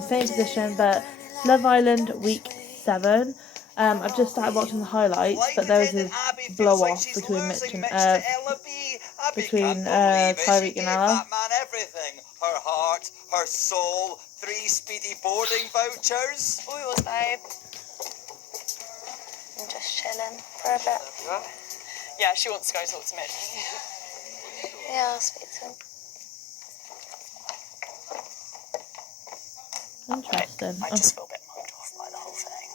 Same position, but Love Island week 7. I've just started watching the highlights, but there was a blow off between Mitch and between Tyreek and Ella. Batman everything. Her heart, her soul, 3 speedy boarding vouchers. Oi, what's babe? I'm just chilling for a bit. Yeah, she wants to go talk to Mitch. Yeah, I'll speak to him. Interesting. I just feel a bit mugged off by the whole thing.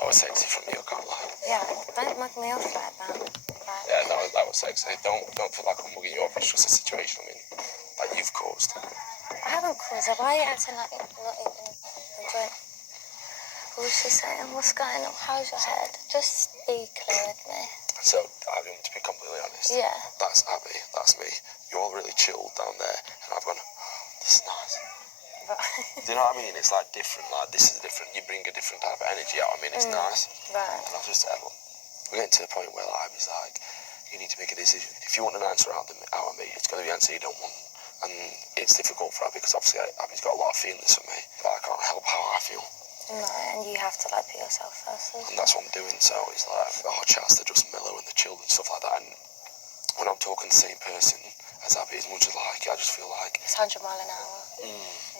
That was sexy from you, I can't lie. Yeah, don't mug me off like that. Yeah, that was sexy. Don't feel like I'm mugging you off. It's just a situation, that you've caused. I haven't caused it. Why are you acting like you're not even enjoying? What was she saying? What's going on? How's your head? Just be clear with me. So, Abby, to be completely honest, Yeah. that's Abby, that's me. You're all really chilled down there, and I've gone, this is nice. Do you know what I mean? It's like different, like this is different. You bring a different type of energy out. I mean, it's nice. Right. And I've just said, look, we're getting to the point where like, Abby's like, you need to make a decision. If you want an answer out of me, it's going to be an answer you don't want. And it's difficult for Abby because obviously Abby's got a lot of feelings for me, but I can't help how I feel. No, and you have to like put yourself first. And that's what I'm doing. So it's like our chats, they're just mellow and the chilled and stuff like that. And when I'm talking the same person as Abby, as much as like, I just feel like it's 100 miles an hour.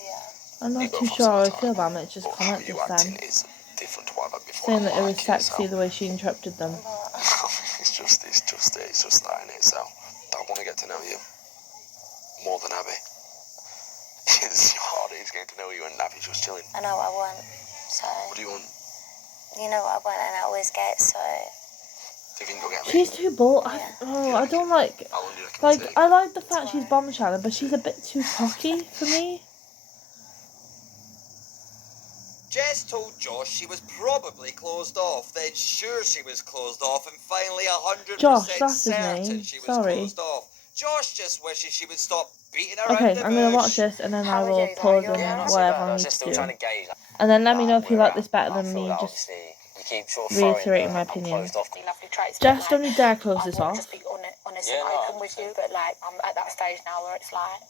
Yeah. I'm not too sure how I feel about Mitch's comment just then. Is different to what I've had before. Saying that it was sexy the way she interrupted them. it's just that in it. So I want to get to know you more than Abby. It's hard. It's getting to know you and Abby's just chilling. I know what I want. So. What do you want? You know what I want, and I always get. So. You can go get me. She's too bold. Yeah. I don't like. How long do you reckon Like, I like the fact she's bombshelling, but she's a bit too cocky for me. Jess told Josh she was probably closed off, then sure she was closed off, and finally 100% Josh, that's his certain name. she was Sorry. closed off. Josh just wishes she would stop beating around Okay, the I'm gonna bush. watch this and then I How will are you, pause though? and Yeah, not whatever I I was need just to still do. trying to gauge. And then let me know if you where like this better than me just obviously we keep sort of reiterating my I'm opinion. closed off. Lovely traits. Just but, don't you dare close I this want off. to just be honest Yeah, and no, open with you, but like I'm at that stage now where it's like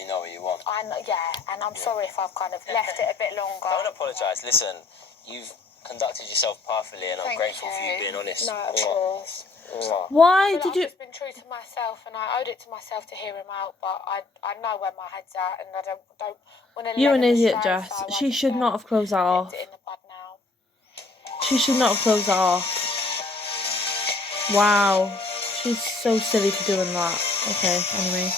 You know what you want. and I'm sorry if I've kind of left it a bit longer. Don't apologise. Listen, you've conducted yourself perfectly, and I'm Thank grateful for you you. being honest. No, of course. Why But did you... I've just been true to myself, and I owed it to myself to hear him out. But I know where my head's at, and I don't want to. You're let an him idiot, astray, Jess. so I She just, should not have closed that off. nipped it in the bud now. She should not have closed that off. Wow. She's so silly for doing that. Okay, anyway.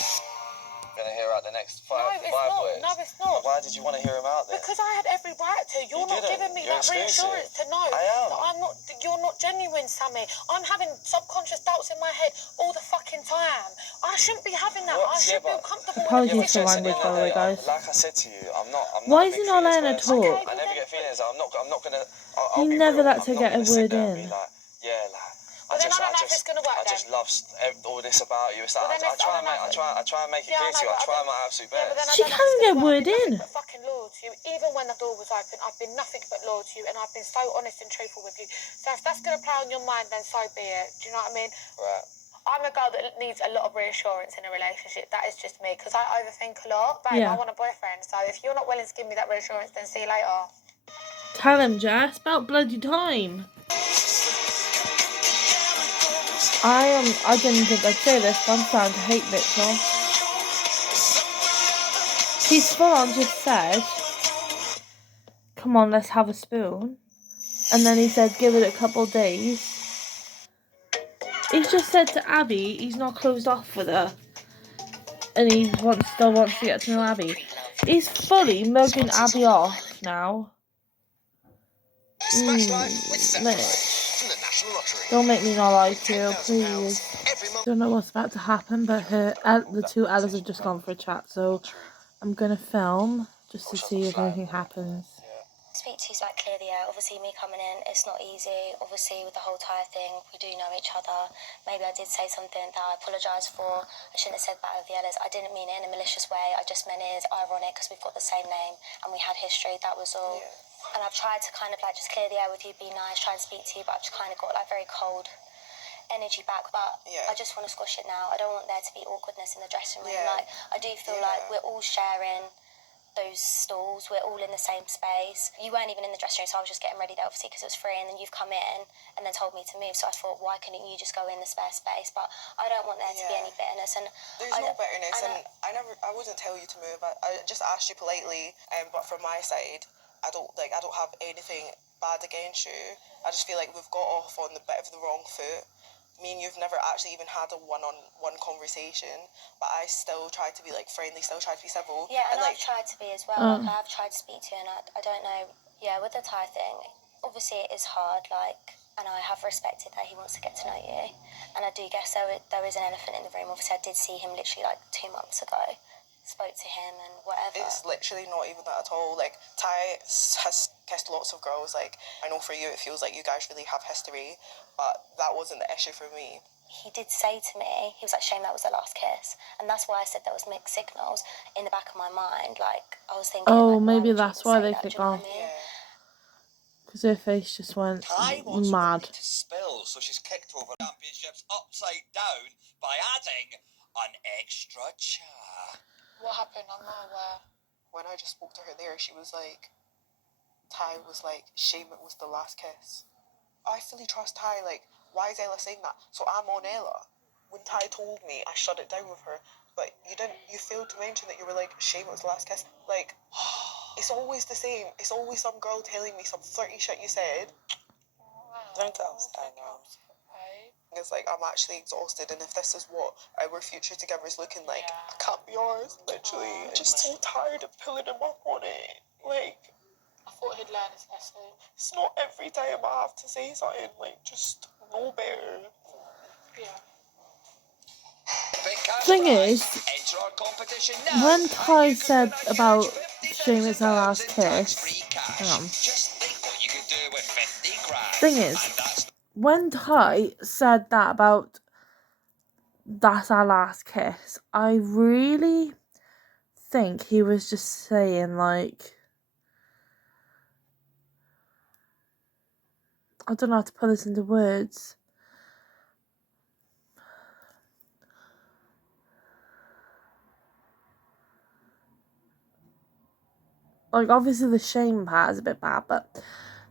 Gonna hear out the next five No, it's words. not. No, it's not. Why did you want to hear him out then? Because I had every right to. You're not didn't. giving me You're that exclusive. reassurance to know I am. that you're not genuine, Sammy. I'm having subconscious doubts in my head all the fucking time. I shouldn't be having that. I should feel comfortable. Apologies for language, by the way, guys. Like I said to you, I'm not. Why is he not letting her talk? I never get feelings. I'm not gonna. He never lets her get a word in. But then I don't know if it's gonna work. I just love all this about you. It's like But then I try and make it clear to you. I try my absolute Yeah, but then best. She can't get a word in. But fucking loyal to you. Even when the door was open, I've been nothing but loyal to you, and I've been so honest and truthful with you. So if that's gonna play on your mind, then so be it. Do you know what I mean? Right. I'm a girl that needs a lot of reassurance in a relationship. That is just me, because I overthink a lot. Babe, Yeah. I want a boyfriend. So if you're not willing to give me that reassurance, then see you later. Tell him, Jess. About bloody time. I didn't think I'd say this, but I'm starting to hate Mitchell. He's full on just said, come on, let's have a spoon. And then he said, give it a couple days. He's just said to Abby, he's not closed off with her. And he still wants to get to know Abby. He's fully mugging Abby off now. Mitch. Don't make me not like you, please. Don't know what's about to happen, but the two Ellas have just gone for a chat, so I'm gonna film just to see if anything happens. Speak to you like clear the air. Obviously, me coming in, it's not easy. Obviously, with the whole Tyre thing, we do know each other. Maybe I did say something that I apologise for. I shouldn't have said that with the Ellas. I didn't mean it in a malicious way. I just meant it as ironic because we've got the same name and we had history. That was all. And I've tried to kind of like just clear the air with you, be nice, try and speak to you, but I've just kind of got like very cold energy back, but I just want to squash it now. I don't want there to be awkwardness in the dressing room. Like, I do feel like we're all sharing those stalls, we're all in the same space. You weren't even in the dressing room, so I was just getting ready there, obviously, because it was free, and then you've come in and then told me to move, so I thought, why couldn't you just go in the spare space? But I don't want there to be any bitterness, and there's no bitterness, and I wouldn't tell you to move. I just asked you politely, but from my side, I don't have anything bad against you. I just feel like we've got off on the bit of the wrong foot. Me and you've never actually even had a one-on-one conversation, but I still try to be like friendly, still try to be civil. Yeah, and like, I've tried to be as well. Like, I've tried to speak to you, and I don't know. Yeah, with the Thai thing, obviously it is hard. Like, and I have respected that he wants to get to know you, and I do guess there is an elephant in the room. Obviously, I did see him literally like 2 months ago. Spoke to him and whatever. It's literally not even that at all. Like, Ty has kissed lots of girls. Like, I know for you it feels like you guys really have history, but that wasn't the issue for me. He did say to me, he was like, Shane, that was the last kiss. And that's why I said there was mixed signals in the back of my mind. Like, I was thinking, Oh, like, maybe why would that's you why say they that? Do kick you know off. what I mean? Because her face just went Ty wants mad. Whitney to spill, so she's kicked over championships upside down by adding an extra cha. What happened? I'm not aware. When I just spoke to her there, she was like, Ty was like, shame it was the last kiss. I fully trust Ty. Like, why is Ella saying that? So I'm on Ella. When Ty told me, I shut it down with her. But you failed to mention that you were like, shame it was the last kiss. Like, it's always the same. It's always some girl telling me some flirty shit you said. Don't tell us. I know. It's like, I'm actually exhausted, and if this is what our future together is looking like, I can't be yours, literally. I'm just so tired of pulling him up on it. Like, I thought he'd learn his lesson. it's not every time I have to say something, like, just know better. Yeah. Thing is, when Ty said about shame it's our last kiss, thing is, when Ty said that about that's our last kiss, I really think he was just saying, like, I don't know how to put this into words. Like, obviously the shame part is a bit bad, but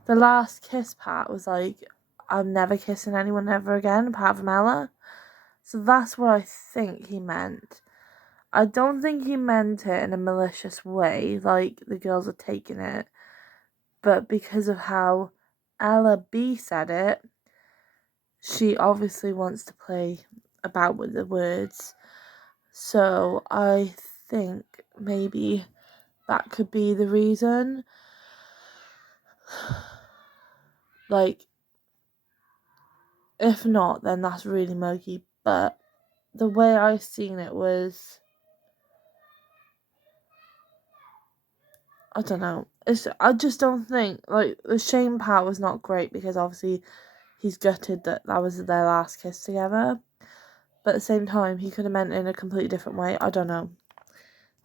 the last kiss part was like, I'm never kissing anyone ever again apart from Ella. So that's what I think he meant. I don't think he meant it in a malicious way, like the girls are taking it. But because of how Ella B said it, she obviously wants to play about with the words. So I think maybe that could be the reason. Like, if not, then that's really muggy. But the way I seen it was, I don't know. I just don't think, like, the shame part was not great because obviously he's gutted that was their last kiss together. But at the same time, he could have meant it in a completely different way. I don't know.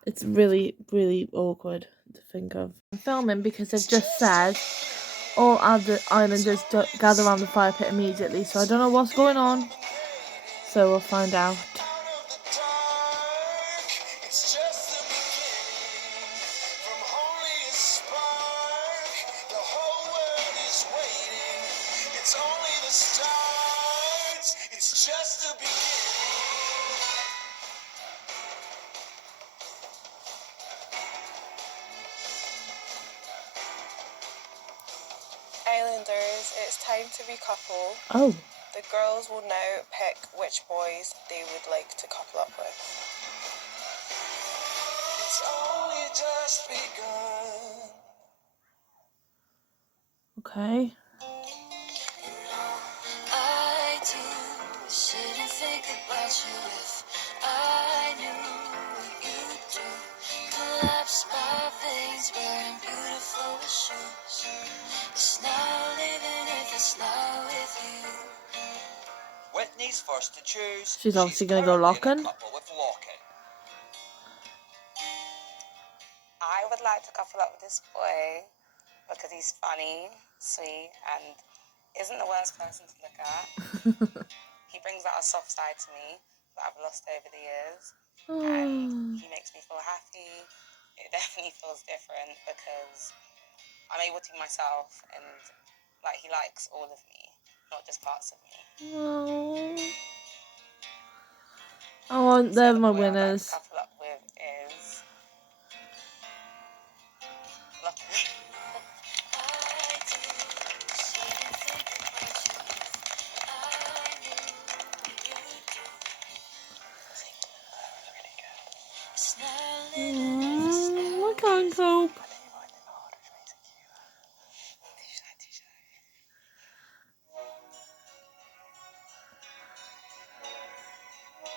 It's really, really awkward to think of. I'm filming because they've just said all other islanders gather around the fire pit immediately. So I don't know what's going on. So we'll find out. Islanders, it's time to recouple. Oh. The girls will now pick which boys they would like to couple up with. It's only just begun. Okay. I shouldn't think about you if I knew what you'd do. Collapse my veins, wearing beautiful shoes. It's not living if it's not with you. Whitney's first to choose. She's obviously going to go Lochan. I would like to couple up with this boy because he's funny, sweet, and isn't the worst person to look at. He brings out a soft side to me that I've lost over the years. Oh. And he makes me feel happy. It definitely feels different because I'm able to be myself, and like he likes all of me, not just parts of me. Oh, they're my I'd like to winners. couple up with is Lockery. I can't cope.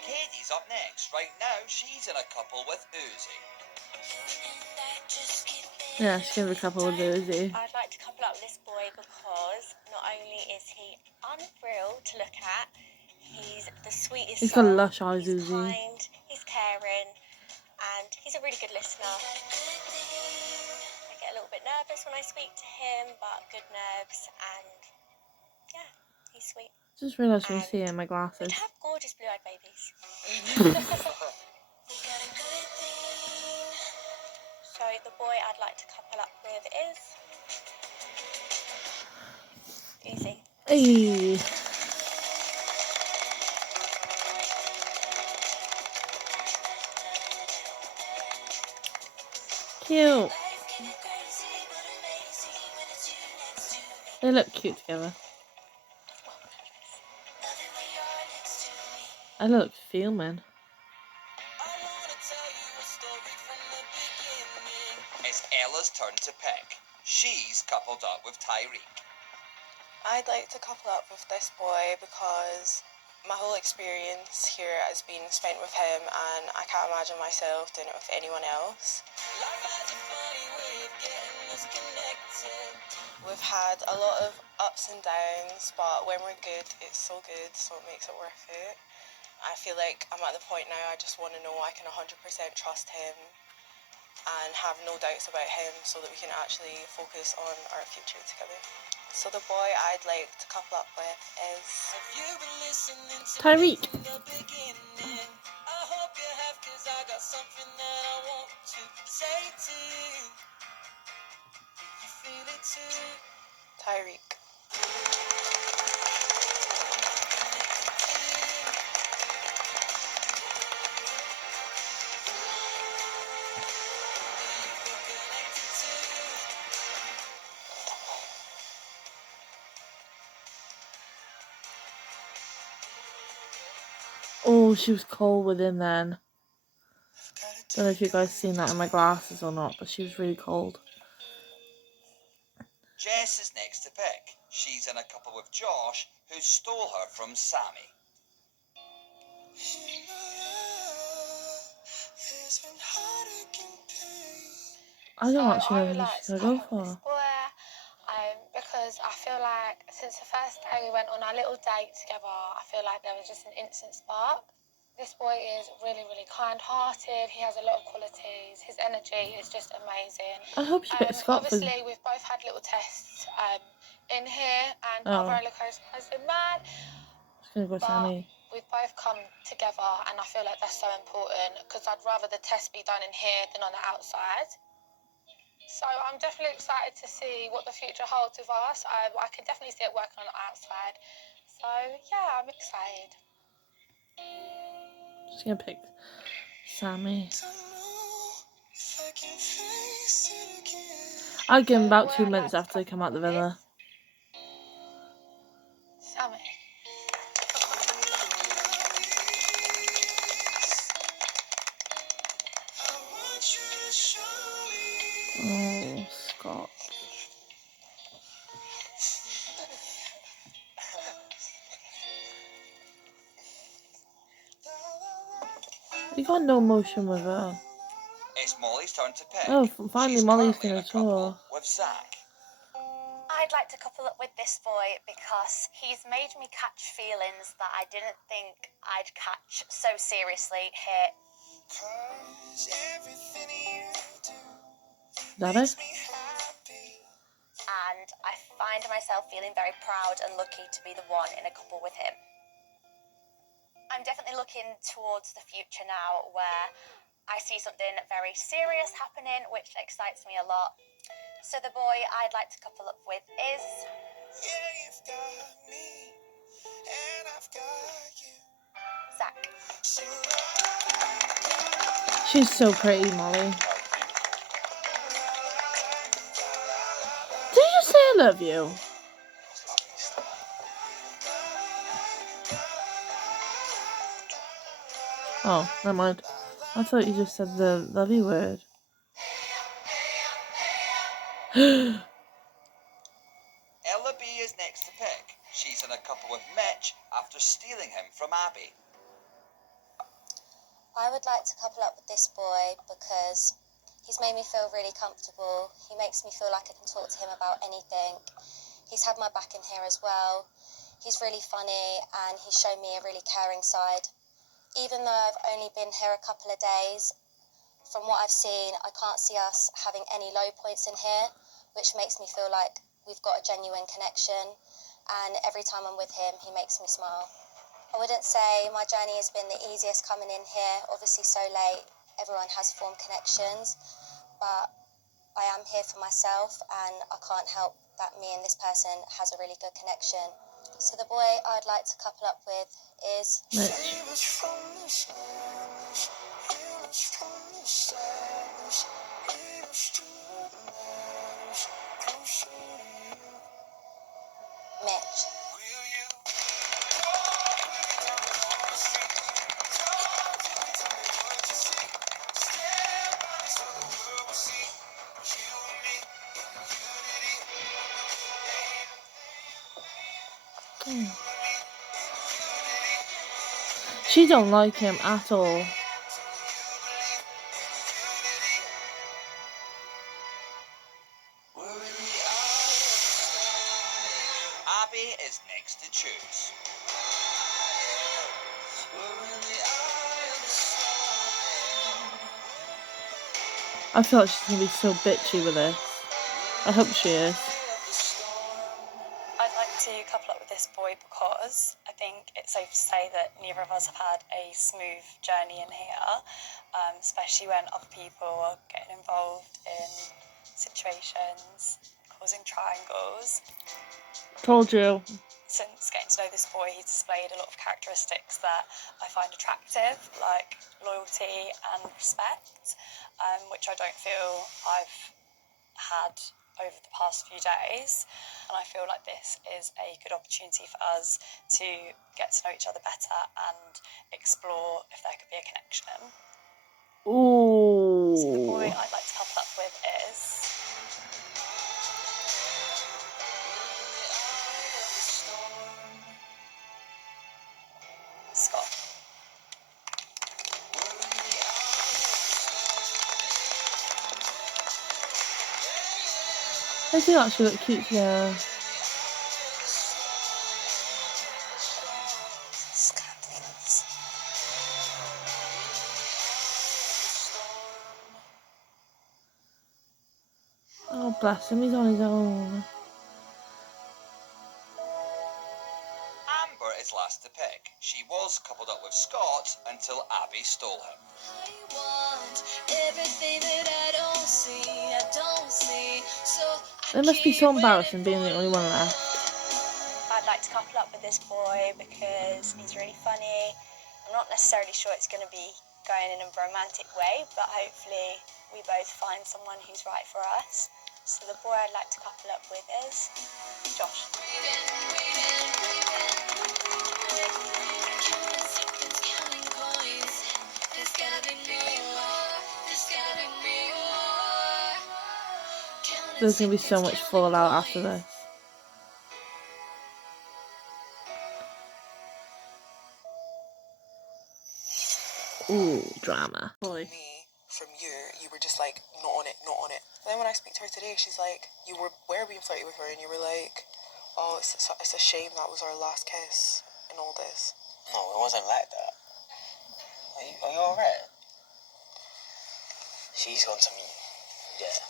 Katie's up next. Right now, she's in a couple with Uzi. Yeah, she's gonna be a couple with Uzi. I'd like to couple up with this boy because not only is he unreal to look at, he's the sweetest He's got soul, lush eyes, he's Uzi. kind, he's caring, and he's a really good listener. I get a little bit nervous when I speak to him, but good nerves, and yeah, he's sweet. Just realised when you see it in my glasses. We'd have gorgeous blue-eyed babies. So the boy I'd like to couple up with is Easy. Hey. Cute. They look cute together. I look fuming. It's Ella's turn to pick. She's coupled up with Tyreek. I'd like to couple up with this boy because my whole experience here has been spent with him, and I can't imagine myself doing it with anyone else. We've had a lot of ups and downs, but when we're good, it's so good, so it makes it worth it. I feel like I'm at the point now I just want to know I can 100% trust him and have no doubts about him so that we can actually focus on our future together. So the boy I'd like to couple up with is Tyreek. Tyreek. Oh, she was cold within then. Don't know if you guys seen that in my glasses or not, but she was really cold. Jess is next to pick. She's in a couple with Josh, who stole her from Sammy. I don't actually know I would who like she's to gonna go couple up with this for. boy because I feel like since the first day we went on our little date together, I feel like there was just an instant spark. This boy is really, really kind-hearted. He has a lot of qualities. His energy is just amazing. I hope she picked Scott for... Obviously, we've both had little tests in here, and our roller coaster has been mad. It's gonna go Sammy. We've both come together, and I feel like that's so important because I'd rather the test be done in here than on the outside. So I'm definitely excited to see what the future holds with us. I can definitely see it working on the outside. So yeah, I'm excited. Just gonna pick Sammy. I'll give him about 2 minutes after they come out the villa. Sammy. Oh, Scott. You got no emotion with her. It's Molly's turn to pick. Oh, finally She's Molly's currently in gonna a couple talk. with Zach. I'd like to couple up with this boy because he's made me catch feelings that I didn't think I'd catch so seriously here. Daddy? And I find myself feeling very proud and lucky to be the one in a couple with him. I'm definitely looking towards the future now, where I see something very serious happening, which excites me a lot. So the boy I'd like to couple up with is... Yeah, you've got me, and I've got you. Zach. She's so pretty, Molly. Did you just say I love you? Oh, never mind. I thought you just said the lovey word. Ella B is next to pick. She's in a couple with Mitch after stealing him from Abby. I would like to couple up with this boy because he's made me feel really comfortable. He makes me feel like I can talk to him about anything. He's had my back in here as well. He's really funny and he's shown me a really caring side. Even though I've only been here a couple of days, from what I've seen, I can't see us having any low points in here, which makes me feel like we've got a genuine connection. And every time I'm with him, he makes me smile. I wouldn't say my journey has been the easiest coming in here. Obviously so late, everyone has formed connections, but I am here for myself and I can't help that me and this person has a really good connection. So the boy I'd like to couple up with is... Mitch. Mitch. She don't like him at all. Abby is next to choose. I feel like she's gonna be so bitchy with this. I hope she is. I'd like to couple up with this boy because I think it's safe to say that neither of us have had a smooth journey in here, especially when other people are getting involved in situations, causing triangles. Told you. Since getting to know this boy, he's displayed a lot of characteristics that I find attractive, like loyalty and respect, which I don't feel I've had over the past few days. And I feel like this is a good opportunity for us to get to know each other better and explore if there could be a connection. Ooh. So the boy I'd like to couple up with is... Scott. They do actually look cute together. Oh, bless him, he's on his own. Amber is last to pick. She was coupled up with Scott until Abby stole him. It must be so embarrassing being the only one left. I'd like to couple up with this boy because he's really funny. I'm not necessarily sure it's going to be going in a romantic way, but hopefully we both find someone who's right for us. So the boy I'd like to couple up with is Josh. There's going to be so much fallout after this. Ooh, drama. Boy. Me from you, you were just like, not on it, not on it. Then when I speak to her today, she's like, you were being flirty with her, and you were like, oh, it's a shame that was our last kiss and all this. No, it wasn't like that. Are you alright? She's gone to me. Yeah.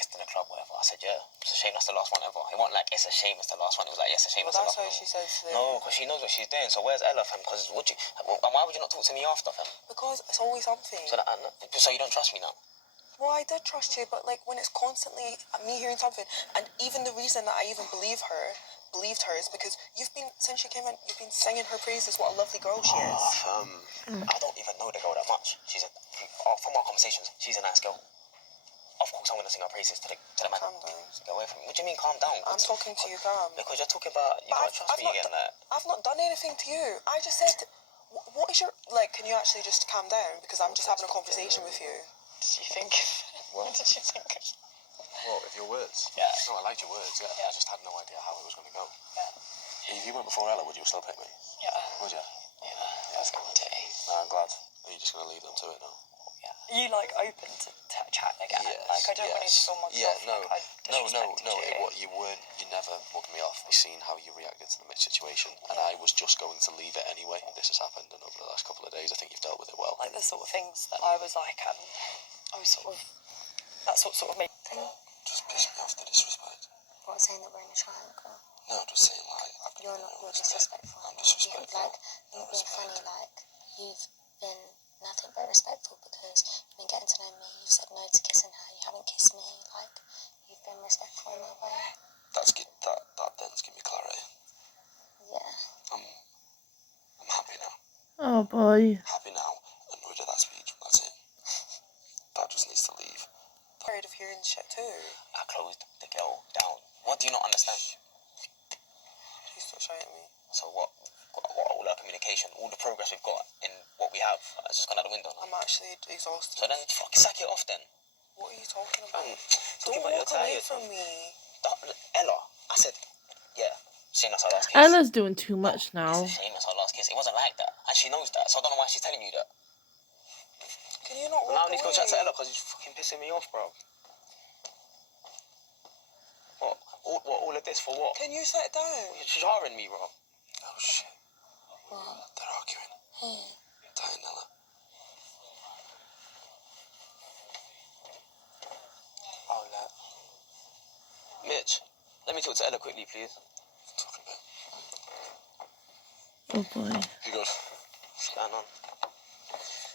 kissed in the club, whatever. I said, yeah, it's a shame that's the last one ever. He wasn't like, it's a shame it's the last one. He was like, yes, it's a shame Well, that's the that's last how one. she says to No, because she knows what she's doing. So where's Ella, fam? Because why would you not talk to me after, fam? Because it's always something. So you don't trust me now? Well, I did trust you, but like when it's constantly me hearing something, and even the reason that I even believed her is because since she came in, you've been singing her praises. What a lovely girl she is. I don't even know the girl that much. From our conversations, she's a nice girl. Of course, I'm gonna sing her praises to the man. Calm down. Get away from me. What do you mean, calm down? I'm talking to you, calm. Because you're talking about you can't trust me again. I've not done anything to you. I just said, what is your like? Can you actually just calm down? Because I'm just having a conversation with you. Did you think? What did you think? What, with your words? Yeah. No, I liked your words, yeah. I just had no idea how it was going to go. Yeah. If you went before Ella, would you still pick me? Yeah. Would you? Yeah. That's good titty. No, I'm glad. Are you just going to leave them to it now? Yeah. Are you like open to chatting again? Yes, like I don't want you to feel myself. Yeah, no, like you weren't. You never mugged me off. I seen how you reacted to the Mitch situation, and I was just going to leave it anyway. This has happened, and over the last couple of days, I think you've dealt with it well. Like the sort of things that I was like, I was sort of. That's what sort of made. Just piss me off, the disrespect. What, saying that we're in a triangle? No, just saying like You're disrespectful. I'm disrespectful. Like, you're being funny, like, you've been nothing but respectful because you've been getting to know me, you've said no to kissing her, you haven't kissed me, like, you've been respectful in that way. That's good. That then's give me clarity. Yeah. I'm happy now. Oh boy. Happy now, and rid of that speech. That's it. That just needs to leave. Tired of hearing shit too. I closed the girl down. What do you not understand? Please stop shouting at me. So what all our communication, all the progress we've got in what we have, it's just gone out the window now. I'm actually exhausted. So then sack it off then. What are you talking about? Talking Don't about walk your away tired, from fam. me. Ella, I said, yeah, seeing that's our last kiss. Ella's doing too much It's now. a shame it's our last kiss. It wasn't like that, and she knows that. So I don't know why she's telling you that. Can you not walk Now I away? need to go chat to Ella because he's fucking pissing me off, bro. What? All of this for what? Can you sit down? You're jarring me, bro. Oh shit. They're arguing. Ty and Ella. Oh, lad. Mitch, let me talk to Ella quickly, please. Talk a bit. Oh boy. You good? What's going on?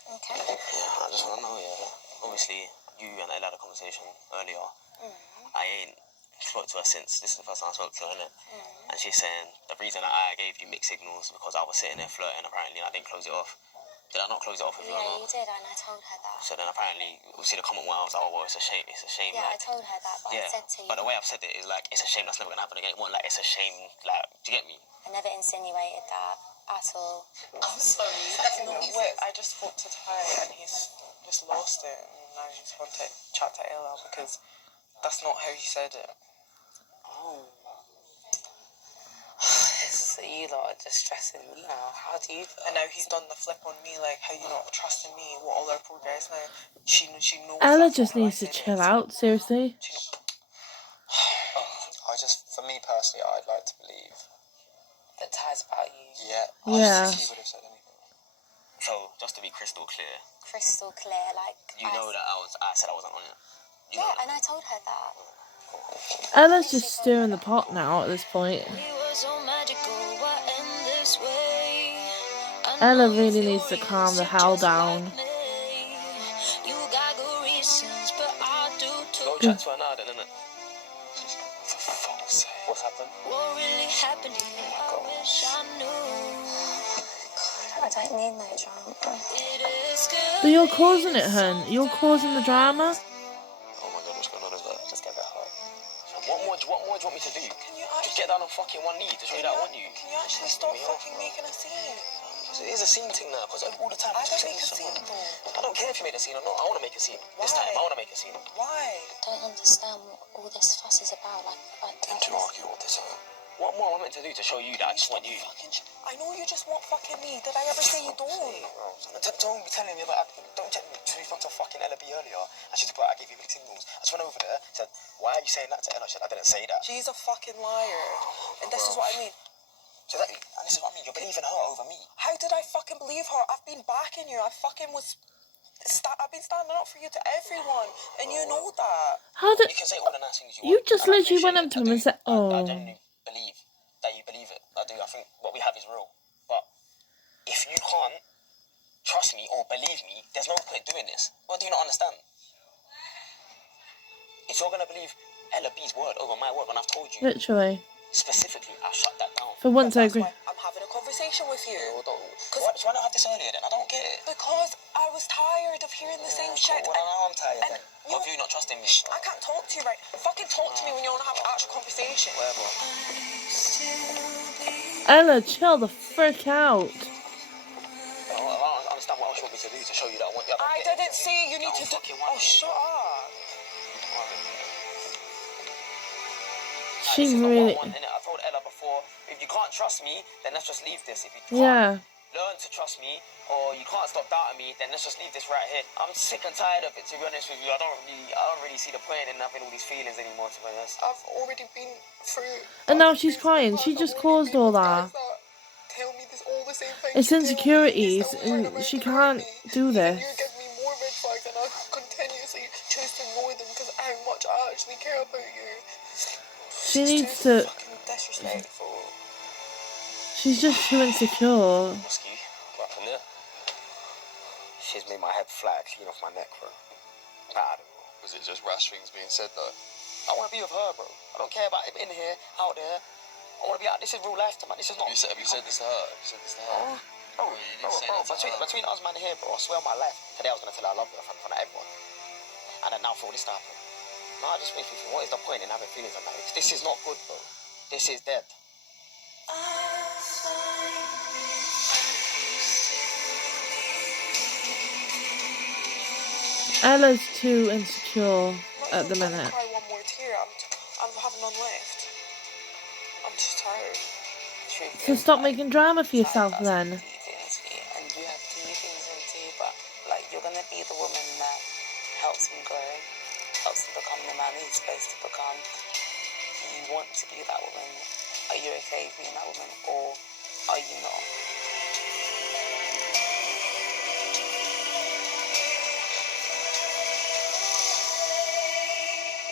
Okay. Yeah, I just want to know, obviously, you and Ella had a conversation earlier. I ain't spoke to her since. This is the first time I spoke to her, innit? And she's saying the reason that I gave you mixed signals because I was sitting there flirting, apparently, and I didn't close it off. Did I not close it off with you or Yeah, not? you did, and I told her that. So then apparently, obviously the comment where I was like, oh, well, it's a shame, Yeah, like... I told her that, but I said to you... But the way I've said it is like, it's a shame that's never going to happen again. It wasn't like, it's a shame, like, do you get me? I never insinuated that at all. I'm sorry. Wait, I just spoke to Ty and he's just lost it. And now he's going to chat to Ella because that's not how he said it. Oh. You lot are just stressing me now. How do you... And now he's done the flip on me, like, how you not trusting me, what all our progress now. She knows. Ella just needs to chill out, seriously. For me personally, I'd like to believe that Ty's about you? Yeah. Yeah. I think he would have said anything. So, just to be crystal clear... Crystal clear, like... You know that I said I wasn't on it? Yeah, and I told her that. Ella's just stirring the pot now at this point. Ella really needs to calm the hell down. Go chat to her now then, innit? For fuck's sake. What's happened? I don't need no drama. But you're causing it, hun. You're causing the drama. Oh my god, what's going on is that? Just give it a hug. What more do you want me to do? Just get down on fucking one knee to show you that I want you. Can you actually stop fucking making a scene? It is a scene thing now, because all the time I I'm don't just make a saying scene to though. someone, I don't care if you made a scene or not. I want to make a scene. This Why? time, I want to make a scene. Why? I don't understand what all this fuss is about. Didn't you argue all the time? What more am I meant to do to show you that I just want you? I know you just want fucking me. Did I ever say you don't? Don't be telling me about... Don't tell me. We spoke to fucking Ella B earlier, and she's like, I gave you mixed signals. I just went over there, said, why are you saying that to Ella? She said, I didn't say that. She's a fucking liar. And this is what I mean. So that, and this is what I mean, you're believing her over me. How did I fucking believe her? I've been backing you. I fucking was... I've been standing up for you to everyone, and you know that. How did You can say all the nice things you want, just and I literally went up appreciate to him it. and said, I "Oh, genuinely believe that you believe it. I do. I think what we have is real. But if you can't trust me or believe me, there's no point doing this. What do you not understand? If you're gonna believe Ella B's word over my word when I've told you literally." specifically, I'll shut that down. For once, I That's agree. why I'm having a conversation with you. Why not have this earlier then? I don't get it. Because I was tired of hearing the same shit. Well, now I'm tired and then. Of you not trusting me. I can't talk to you, right? Fucking talk to me when you want to have an actual conversation. Whatever. Ella, chill the frick out. I don't understand what else you want me to do to show you that I want you. I didn't say you need to do. Oh, shut up. She really. I told Ella before, if you can't trust me, then let's just leave this. If you can't Yeah. learn to trust me, or you can't stop doubting me, then let's just leave this right here. I'm sick and tired of it, to be honest with you. I don't really see the point in having all these feelings anymore, to be honest. I've already been through. And now she's crying. She just caused all that. Tell me this all the same thing. It's insecurities, and she can't do this. You give me more red flags, and I continuously choose to ignore them because how much I actually care about you. She needs to. Fucking disrespectful. She's just too insecure. Musky, what happened there? She's made my head flat, clean off my neck, bro. I don't know. Was it just rash things being said though? I want to be with her, bro. I don't care about him in here, out there. I want to be out. This is real life, man. This is not. Have you said this to her? Have you said this to her? Bro, between us, man, here, bro. I swear on my life. Today I was gonna tell her I love her in front of everyone. And then now for all this to happen. No, I just wait for you. What is the point in having feelings on that? This is not good, bro. This is dead. Ella's too insecure at the minute. Cry one more tear. I'm having none left. I'm just tired. So stop making drama for yourself then. And you have to do things into, but like you're gonna be the woman that helps him grow, helps him become the man he's supposed to become. You want to be that woman. Are you okay being that woman, or are you not?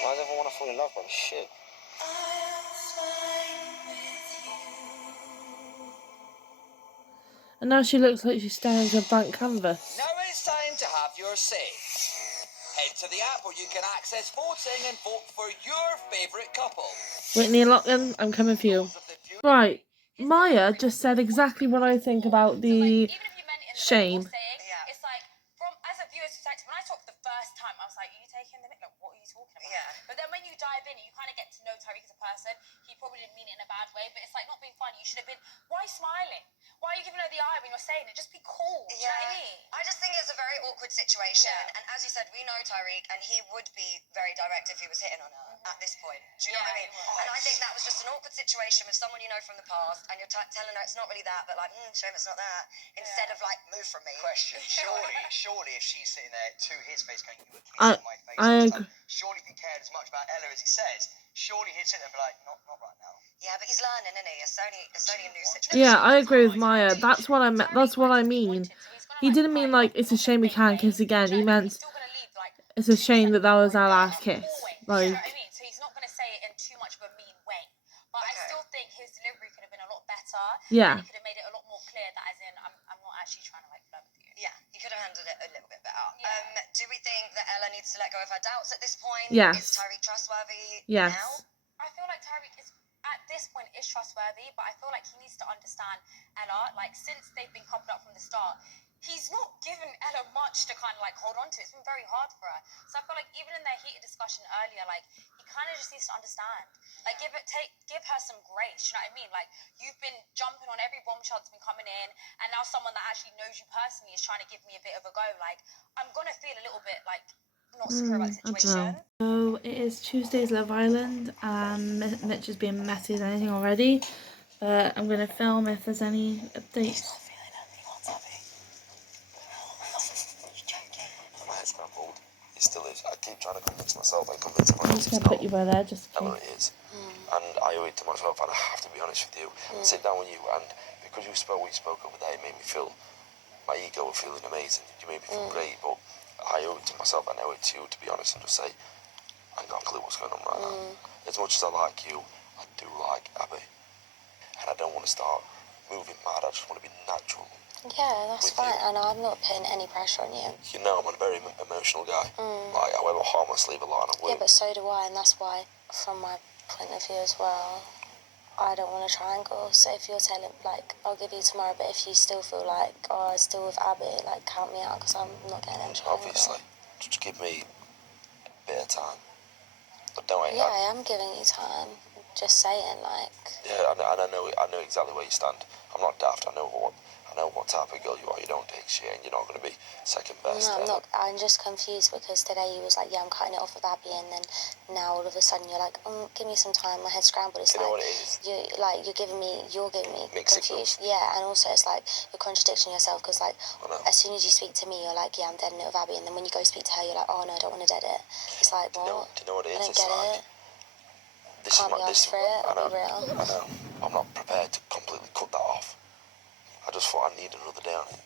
Why does everyone want to fall in love, bro? Shit. And now she looks like she's staring at a blank canvas. Now it's time to have your say. Head to the app where you can access voting and vote for your favourite couple. Whitney and Lachlan, I'm coming for you. Right, Maya just said exactly what I think about the shame. It's like, from as a viewer's perspective, when I saw it for the first time, I was like, are you taking the mic? Like, what are you talking about? Yeah. But then when you dive in and you kind of get to know Tariq as a person, he probably didn't mean it in a bad way, but it's like not being funny. You should have been, why smiling? Why are you giving her the eye when you're saying it? Just be cool. Do you know what I mean? I just think it's a very awkward situation. And as you said, we know Tariq, and he would be very direct if he was hitting on her at this point. Do you know what I mean? And I think that was just an awkward situation with someone you know from the past, and you're telling her it's not really that, but like, shame it's not that, instead of like, move from me. Question. Surely if she's sitting there to his face going, you were I- kissing my face. I all the agree. time, surely if he cared as much about Ella as he says, surely he'd sit there and be like, not right now. Yeah, but he's learning, isn't he? It's only a new situation. Yeah, I agree with Maya. That's what I meant. That's what I mean. He didn't mean like it's a shame we can't kiss again. He meant it's a shame that was our last kiss. Like, You know what I mean? So he's not going to say it in too much of a mean way. But I still think his delivery could have been a lot better. Yeah. And he could have made it a lot more clear that as in, I'm not actually trying to like flirt with you. Yeah, he could have handled it a little bit better. Do we think that Ella needs to let go of her doubts at this point? Yes. Is Tariq trustworthy yes. now? I feel like Tariq is, at this point, is trustworthy, but I feel like he needs to understand Ella. Like, since they've been coupled up from the start, he's not given Ella much to kind of like hold on to. It's been very hard for her. So I feel like even in their heated discussion earlier, like, he kind of just needs to understand. Like, give her some grace. You know what I mean? Like, you've been jumping on every bombshell that's been coming in, and now someone that actually knows you personally is trying to give me a bit of a go. Like, I'm gonna feel a little bit like not secure about the situation. So it is Tuesday's Love Island. Mitch is being messy as anything already. But I'm gonna film if there's any updates. My head's crumpled. It still is. I keep trying to convince myself and convince everyone I'm else just it's gonna not. put you by there just in Ella, case. it is. And I owe it to myself, and I have to be honest with you. Sit down with you, and because you spoke what you spoke over there, it made me feel my ego feeling amazing. You made me feel great, but I owe it to myself and I owe it to you to be honest and just say, I ain't got a clue what's going on right now. As much as I like you, I do like Abby. And I don't want to start moving mad, I just want to be natural. Yeah, that's fine. And I'm not putting any pressure on you. You know, I'm a very emotional guy. Like, I wear my heart on my sleeve a lot and I will. Yeah, but so do I, and that's why, from my point of view as well, I don't want a triangle. So if you're telling, like, I'll give you tomorrow, but if you still feel like, oh, I'm still with Abby, like, count me out, because I'm not getting in triangle. Obviously. Just give me a bit of time. But don't Yeah, I am giving you time. Just saying, like... Yeah, and I know exactly where you stand. I'm not daft. I know what type of girl you are. You don't take shit and you're not going to be second best. No, I'm not. I'm just confused because today you was like, yeah, I'm cutting it off with Abby, and then now all of a sudden you're like, give me some time. My head's scrambled. It's you like, know what it is? You're giving me Mixed confused. signals. Yeah, and also it's like you're contradicting yourself because like as soon as you speak to me, you're like, yeah, I'm deading it with Abby, and then when you go speak to her, you're like, oh no, I don't want to dead it. It's like, what? Do you know what it is? I don't It's get like, it. This Can't is be asked for it. I know. Be real. I know. I'm not prepared to completely cut that off. I just thought I needed another day on it.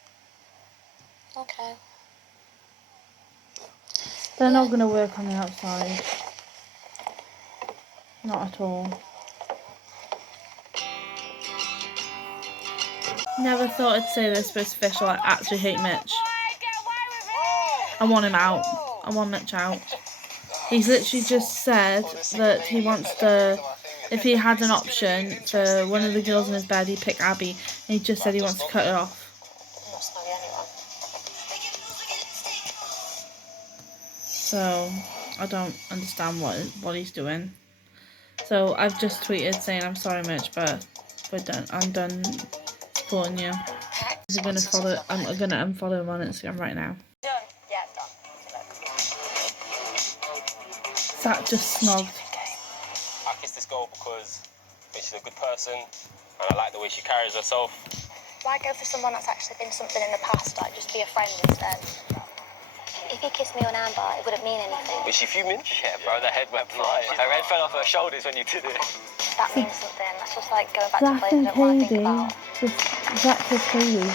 Okay. They're not going to work on the outside. Not at all. Never thought I'd say this, but it's official. I actually hate Mitch. I want him out. I want Mitch out. He's literally just said that he wants to... If he had an option for one of the girls in his bed, he'd pick Abby. And he just said he wants to cut it off. So, I don't understand what he's doing. So, I've just tweeted saying, I'm sorry, Mitch, but we're done. I'm done supporting you. I'm going to unfollow him on Instagram right now. Yeah, done. Zach just snogged. I kissed this girl because I think she's a good person and I like the way she carries herself. Why go for someone that's actually been something in the past? Like, just be a friend instead. If you kissed me on Amber, it wouldn't mean anything. Was she fuming? Yeah, bro, the head went flying. Her head fell off her shoulders when you did it. That means something. That's just like going back to Zach places I and don't want to think Katie. about. Zach and Katie.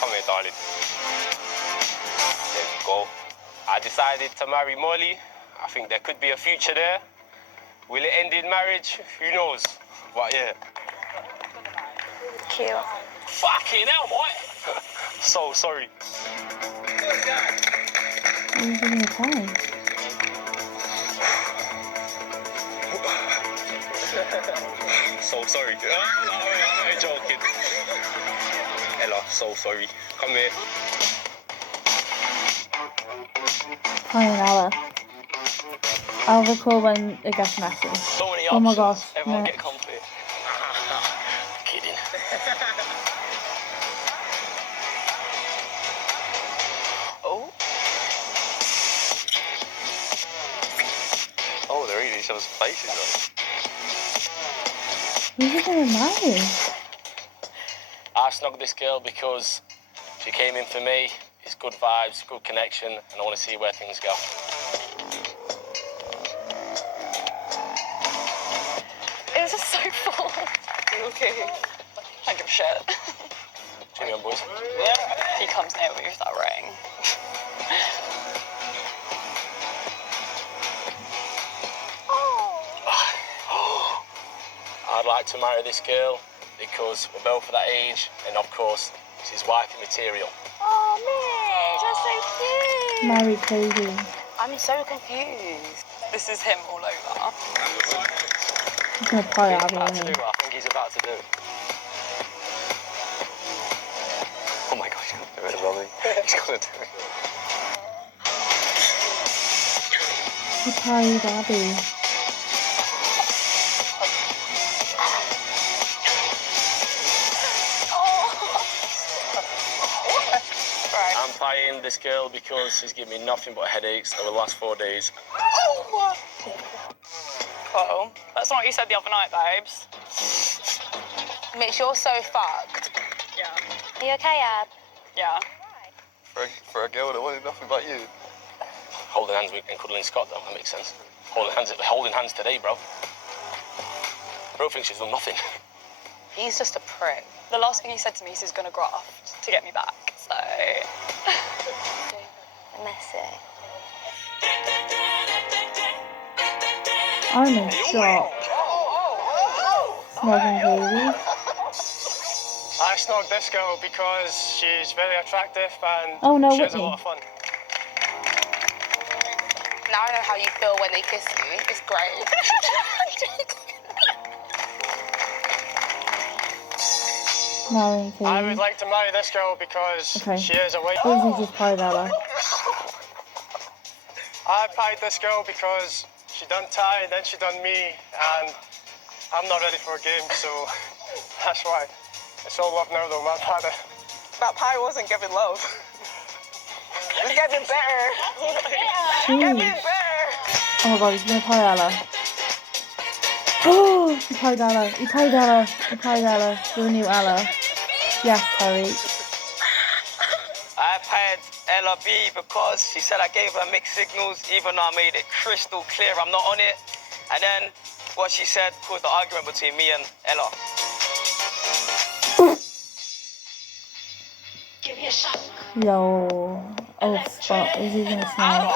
Come here, darling. Let's go. I decided to marry Molly. I think there could be a future there. Will it end in marriage? Who knows? But yeah. Cute. Fucking hell, boy! So sorry. Are you giving a pie? So sorry. I'm only joking. Ella, so sorry. Come here. Hi, Ella. I'll record when it gets messy. So many Oh my options. gosh. Everyone No. get comfy. Kidding. Oh. Oh, they're eating each other's faces though. Who's he gonna marry? I snogged this girl because she came in for me. It's good vibes, good connection, and I want to see where things go. It was just so full. Okay. I give a shit. Jimmy on, boys. Yeah. He comes near me with that ring. I'd like to marry this girl because we're both at that age, and of course, she's wifey material. Oh, Mitch, you're so cute. Marry Katie. I'm so confused. This is him all over. He's gonna pie Abby, About to isn't do he? what I think he's about to do. Oh my gosh, he's gonna do it, Robbie. He's gonna do it. He pied Abby. I'm playing this girl because she's given me nothing but headaches over the last 4 days. Oh! Cool. That's not what you said the other night, babes. Mitch, you're so fucked. Yeah. Are you okay, Ab? Yeah. For a girl that wanted nothing but you. Holding hands and cuddling Scott, though, that makes sense. Holding hands today, bro. Bro thinks she's done nothing. He's just a prick. The last thing he said to me is he's going to graft to get me back, so... messy. I'm in shock. Snogging Katie. I snogged this girl because she's very attractive and Oh no, she has a Whitney. lot of fun. Now I know how you feel when they kiss you. It's great. Marrying Katie. I would like to marry this girl because she is a white. Lizzie just pied Ella. I pied this girl because she done Ty, then she done me, and I'm not ready for a game, so that's why. It's all love now though, man. That pie wasn't giving love. It's getting better. Getting better. Oh my god, he's gonna pie Ella. Oh, he pied Ella. He pied Ella. He pied Ella. You're a new Ella. Yes, Tyreek. I paid Ella B because she said I gave her mixed signals, even though I made it crystal clear I'm not on it. And then what she said caused the argument between me and Ella. Yo. Oh, Scott. Is he gonna snap?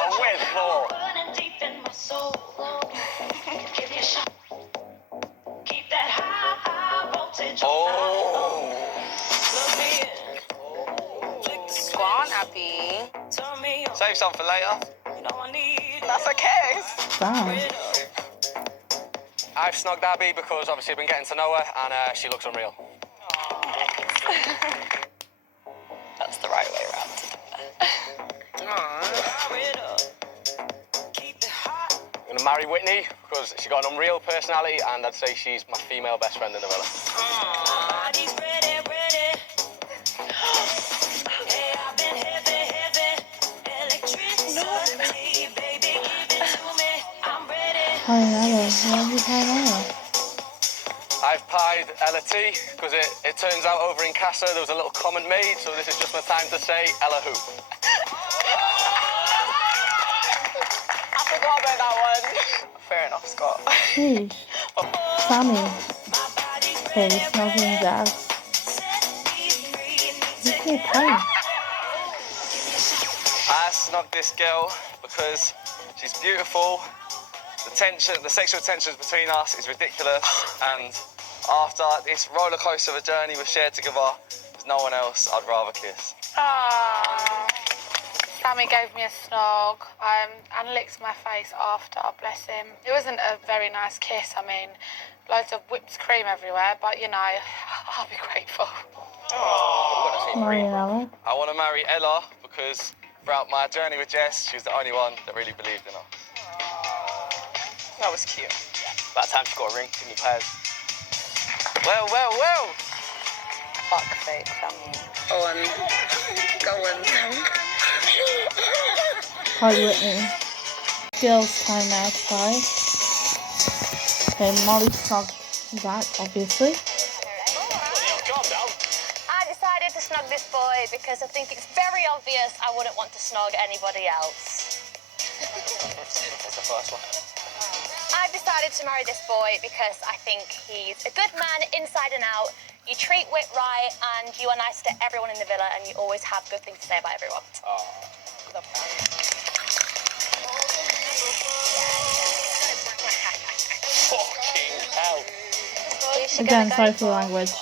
Go on, Abby. Save some for later. That's a kiss. Damn. I've snogged Abby because obviously I've been getting to know her and she looks unreal. That's the right way around. I'm gonna marry Whitney because she's got an unreal personality and I'd say she's my female best friend in the villa. Pie Ella. Why have you pied Ella? I've pied Ella T because it turns out over in Casa there was a little comment made, so this is just my time to say Ella who. I forgot about that one. Fair enough, Scott. Sheesh. Sammy. Okay, snogging Jazz. Look at your pie. I snugged this girl because she's beautiful. The sexual tensions between us is ridiculous, and after this roller coaster of a journey we've shared together, there's no one else I'd rather kiss. Ah, Sammy gave me a snog and licked my face after, bless him. It wasn't a very nice kiss, I mean, loads of whipped cream everywhere, but you know, I'll be grateful. Marrying Ella. I want to marry Ella because throughout my journey with Jess, she was the only one that really believed in us. That was cute. About time she got a ring, give me pairs. Well. Fuck fake, Sammy. Go on. Pie Whitney. Girls' time now to pie. Okay, Molly snogged Zach, obviously. I decided to snog this boy because I think it's very obvious I wouldn't want to snog anybody else. That's the first one. I've decided to marry this boy because I think he's a good man inside and out. You treat Whit right and you are nice to everyone in the villa and you always have good things to say about everyone. Love that. Fucking hell. Again, sorry for the language.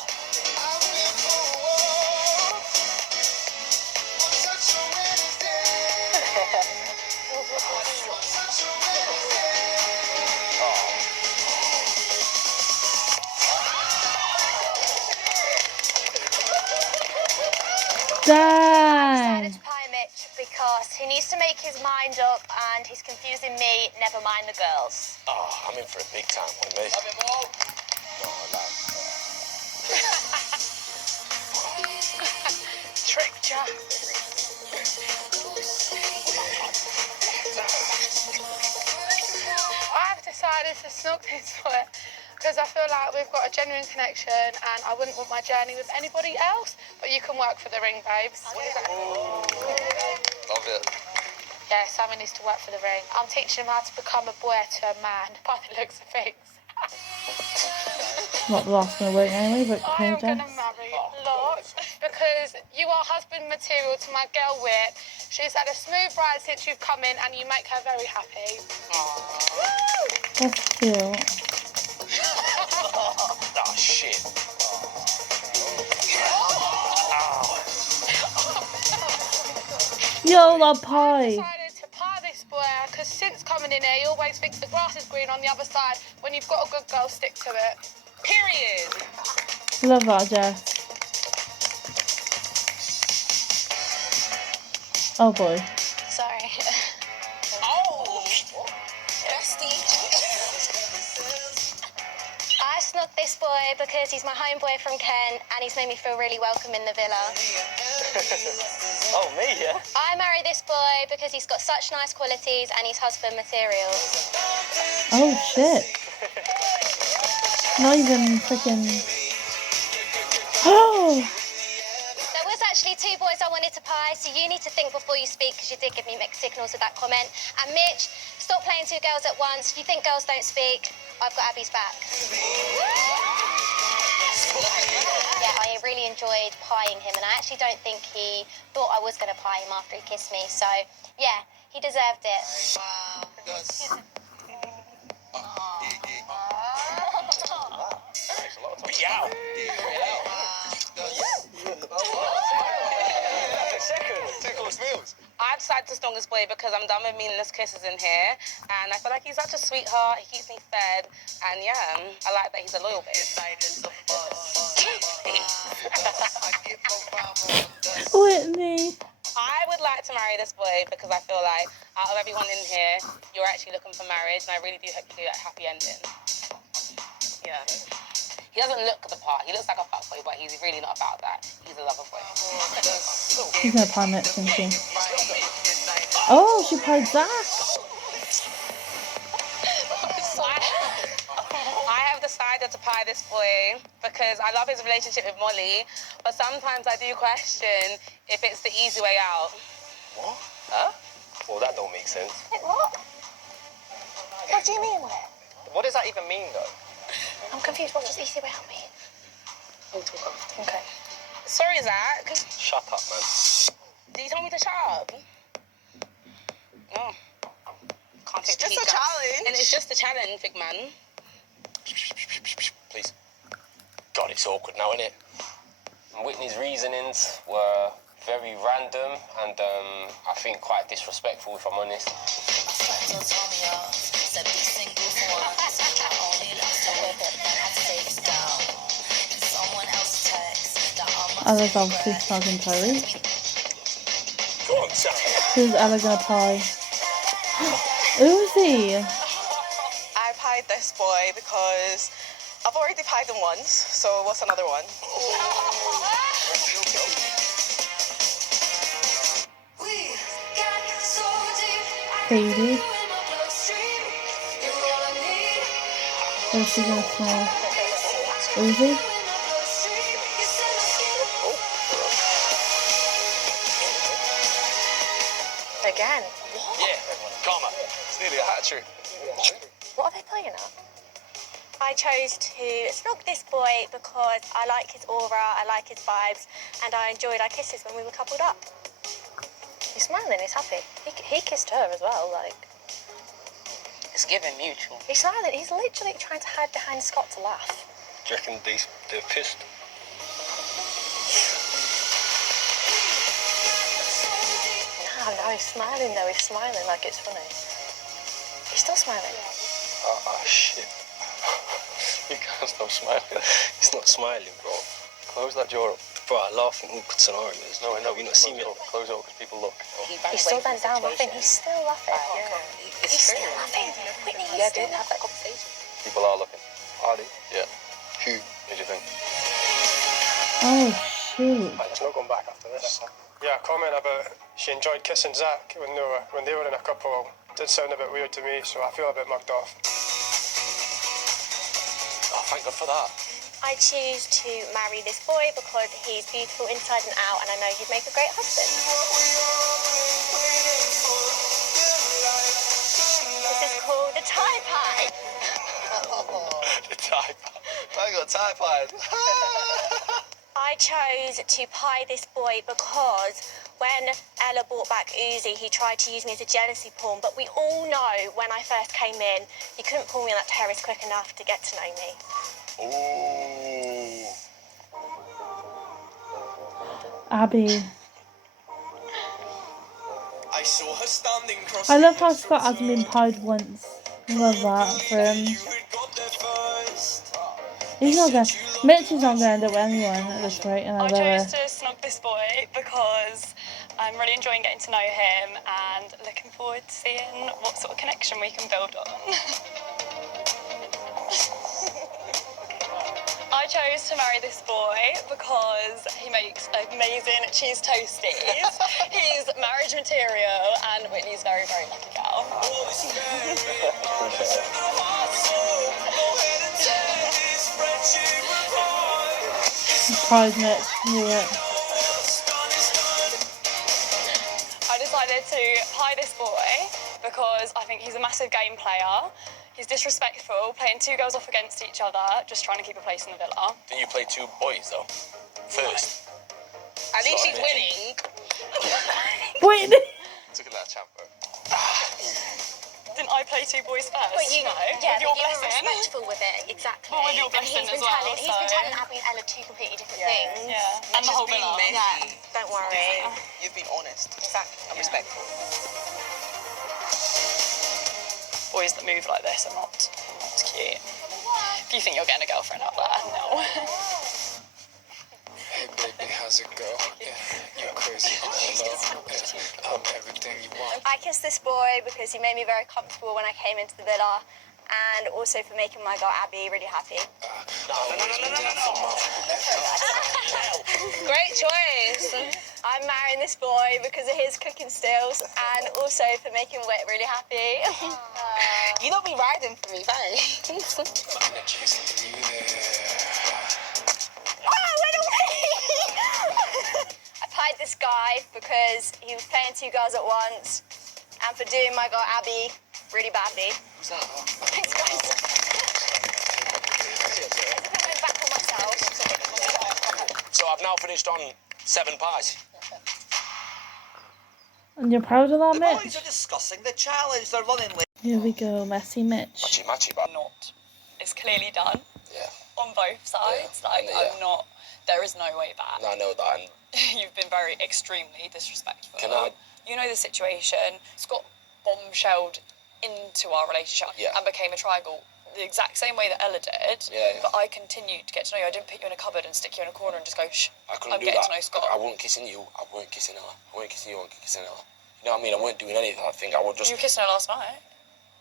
Dang! To pie Mitch because he needs to make his mind up and he's confusing me, never mind the girls. Oh, I'm in for a big time one, mate. Tricked ya. I've decided to snog this boy because I feel like we've got a genuine connection and I wouldn't want my journey with anybody else, but you can work for the ring, babes. Love it. Yeah, Sammy needs to work for the ring. I'm teaching him how to become a boy to a man by the looks of things. Not the last one to work anyway, but I am Jess. going to marry Lot because you are husband material to my girl Whit. She's had a smooth ride since you've come in and you make her very happy. That's cute. Oh, shit. Yo, that pie. I decided to pie this boy because since coming in here, he always thinks the grass is green on the other side. When you've got a good girl, stick to it. Period. Love that, Jess. Oh boy. Sorry. Oh, bestie. I snuck this boy because he's my homeboy from Kent and he's made me feel really welcome in the villa. Oh, me, yeah? I marry this boy because he's got such nice qualities and he's husband material. Oh shit. Not even freaking. Oh! There was actually 2 boys I wanted to pie, so you need to think before you speak because you did give me mixed signals with that comment. And Mitch, stop playing 2 girls at once. If you think girls don't speak, I've got Abby's back. Yeah, I really enjoyed pieing him, and I actually don't think he thought I was going to pie him after he kissed me. So, yeah, he deserved it. Be out. I decided to snog this boy because I'm done with meaningless kisses in here, and I feel like he's such a sweetheart. He keeps me fed, and yeah, I like that he's a loyal bitch. Whitney. I would like to marry this boy because I feel like out of everyone in here, you're actually looking for marriage, and I really do hope you do a happy ending. Yeah. He doesn't look the part. He looks like a fuckboy, but he's really not about that. He's a lover boy. She's gonna pie Mitch, isn't she? Oh, she pied Zach. I have decided to pie this boy because I love his relationship with Molly, but sometimes I do question if it's the easy way out. What? Huh? Well, that don't make sense. Wait, what? What do you mean, what? What does that even mean, though? I'm confused. What does easy way out mean? We'll talk after. Okay. Sorry, Zach. Shut up, man. Did you tell me to shut up? No. Can't take It's the just heat, a guys. challenge. And it's just a challenge, big man. Please. God, it's awkward now, isn't it? Whitney's reasonings were very random and I think quite disrespectful, if I'm honest. Ella's obviously snogging Chloe. Go on, Sam. Who's Ella gonna pie? Uzi! I pied this boy because I've already pied him once, so what's another one? Katie. Where's she gonna smell? Uzi? Again? Yeah, karma. It's nearly a hat trick. What are they playing at? I chose to snog this boy because I like his aura, I like his vibes, and I enjoyed our kisses when we were coupled up. He's smiling, he's happy. He kissed her as well, like. It's giving mutual. He's smiling, he's literally trying to hide behind Scott to laugh. Do you reckon they're pissed? No, he's smiling though, he's smiling like it's funny. He's still smiling. Oh, shit. You can't stop smiling. He's not smiling, bro. Close that jaw up. Bro, I laugh in awkward scenarios. No, you not see me. Close it up because people look. He's still bent down laughing, he's still laughing. Yeah. He's still laughing. Whitney, he's Yeah, still didn't have laughing. that conversation. People are looking. Are they? Yeah. Who did you think? Oh, shoot. It's not going back after this. Yeah, comment about she enjoyed kissing Zach when they were in a couple. Did sound a bit weird to me, so I feel a bit mugged off. Oh, thank God for that. I choose to marry this boy because he's beautiful inside and out, and I know he'd make a great husband. This is called a tie pie. The tie pie. I got tie pies. I chose to pie this boy because when Ella brought back Uzi, he tried to use me as a jealousy pawn, but we all know when I first came in, you couldn't pull me on that terrace quick enough to get to know me. Ooh. Abby. I saw her standing cross. I love how Scott hasn't been pied once. I love that for him. He's not going. Mitch is not going to end up with anyone at this rate, and I chose to snog this boy because I'm really enjoying getting to know him and looking forward to seeing what sort of connection we can build on. I chose to marry this boy because he makes amazing cheese toasties. He's marriage material, and Whitney's very, very lucky girl. Surprise Mitch, knew it. I decided to pie this boy because I think he's a massive game player. He's disrespectful, playing two girls off against each other, just trying to keep a place in the villa. Didn't you play two boys though? First. At least she's winning. Whitney! Look at that champ, bro. Didn't I play two boys first? But you, with your you were blessing. respectful with it, exactly. Well, with your blessing and as well, He's been so- telling Abby and Ella two completely different things. Yeah, and the whole villa. Yeah, don't worry. You've been honest. Exactly. And respectful. Boys that move like this are not cute. If you think you're getting a girlfriend out there, no. Hey baby, how's it go? Yeah, you're crazy. Hello. Yeah, I'm everything you want. I kissed this boy because he made me very comfortable when I came into the villa, and also for making my girl Abby really happy. Great choice. I'm marrying this boy because of his cooking skills, and also for making Whit really happy. You don't be riding for me, babe. My energy's in you there. I pied this guy because he was playing two girls at once, and for doing my girl Abby really badly. Who's that? Thanks, guys. I went back on myself. So I've now finished on 7 pies. And you're proud of that, The Mitch? boys are discussing the challenge. They're running late. Here we go, messy Mitch. Matchy, but Not. It's clearly done yeah. on both sides. Yeah, Like, yeah. I'm not. There is no way back. I know that. And You've been very extremely disrespectful. Can I- You know the situation. Scott bombshelled into our relationship Yeah. and became a triangle the exact same way that Ella did. Yeah. But I continued to get to know you. I didn't put you in a cupboard and stick you in a corner and just go, shh, I couldn't I'm do getting that. to know Scott. I wasn't kissing you. I weren't kissing Ella. I weren't kissing you. I weren't kissing Ella. You know what I mean? I weren't doing any of that thing. I was just. You were kissing her last night.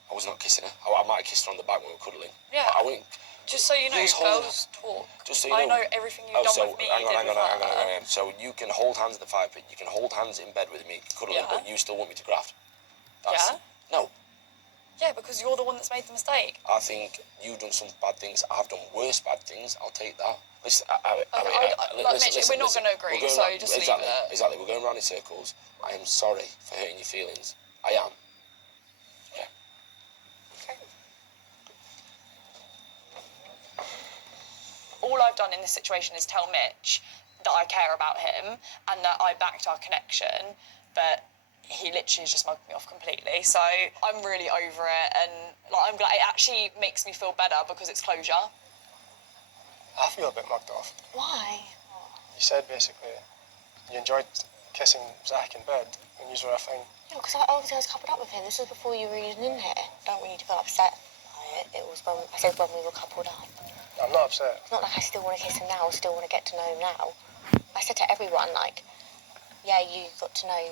I was not kissing her. I might have kissed her on the back when we were cuddling. Yeah. I wouldn't. Just so you know, Please hold girls talk. Just so you I know. know everything you've done with me, you did with her. So you can hold hands at the fire pit. You can hold hands in bed with me, cuddling, Yeah. but you still want me to graft. Yeah? No. Yeah, because you're the one that's made the mistake. I think you've done some bad things. I've done worse bad things. I'll take that. Listen, Mitch, we're not going to agree, so just leave it. Exactly. We're going around in circles. I am sorry for hurting your feelings. I am. Yeah. Okay. All I've done in this situation is tell Mitch that I care about him and that I backed our connection, but he literally has just mugged me off completely. So I'm really over it, and like, I'm glad it actually makes me feel better because it's closure. I feel a bit mugged off. Why? You said basically you enjoyed kissing Zach in bed when you were a thing. Yeah, because I was coupled up with him. This was before you were even in here. Don't really feel upset by it. It was when I said when we were coupled up. I'm not upset. It's not like I still want to kiss him now, still want to get to know him now. I said to everyone, like, yeah, you got to know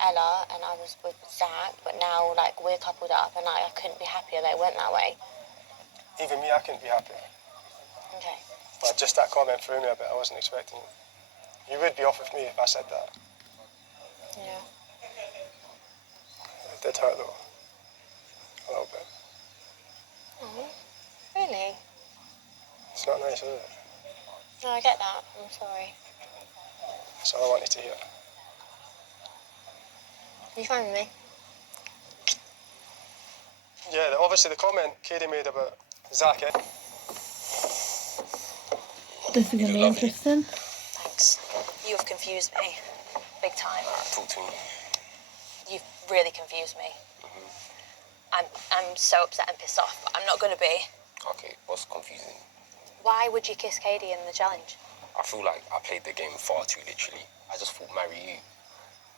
Ella and I was with Zach, but now, like, we're coupled up and I couldn't be happier that it went that way. Even me, I couldn't be happy. Okay. But just that comment threw me a bit. I wasn't expecting it. You would be off with me if I said that. Yeah. It did hurt though. A little bit. Oh, really? It's not nice, is it? No, I get that. I'm sorry. That's all I wanted to hear. You fine with me? Yeah, obviously the comment Katie made about Zach, This is going to be interesting. Thanks. You have confused me. big time. Talk to me. You've really confused me. I'm so upset and pissed off, but I'm not going to be. Okay, what's confusing? Why would you kiss Katie in the challenge? I feel like I played the game far too literally. I just thought marry you.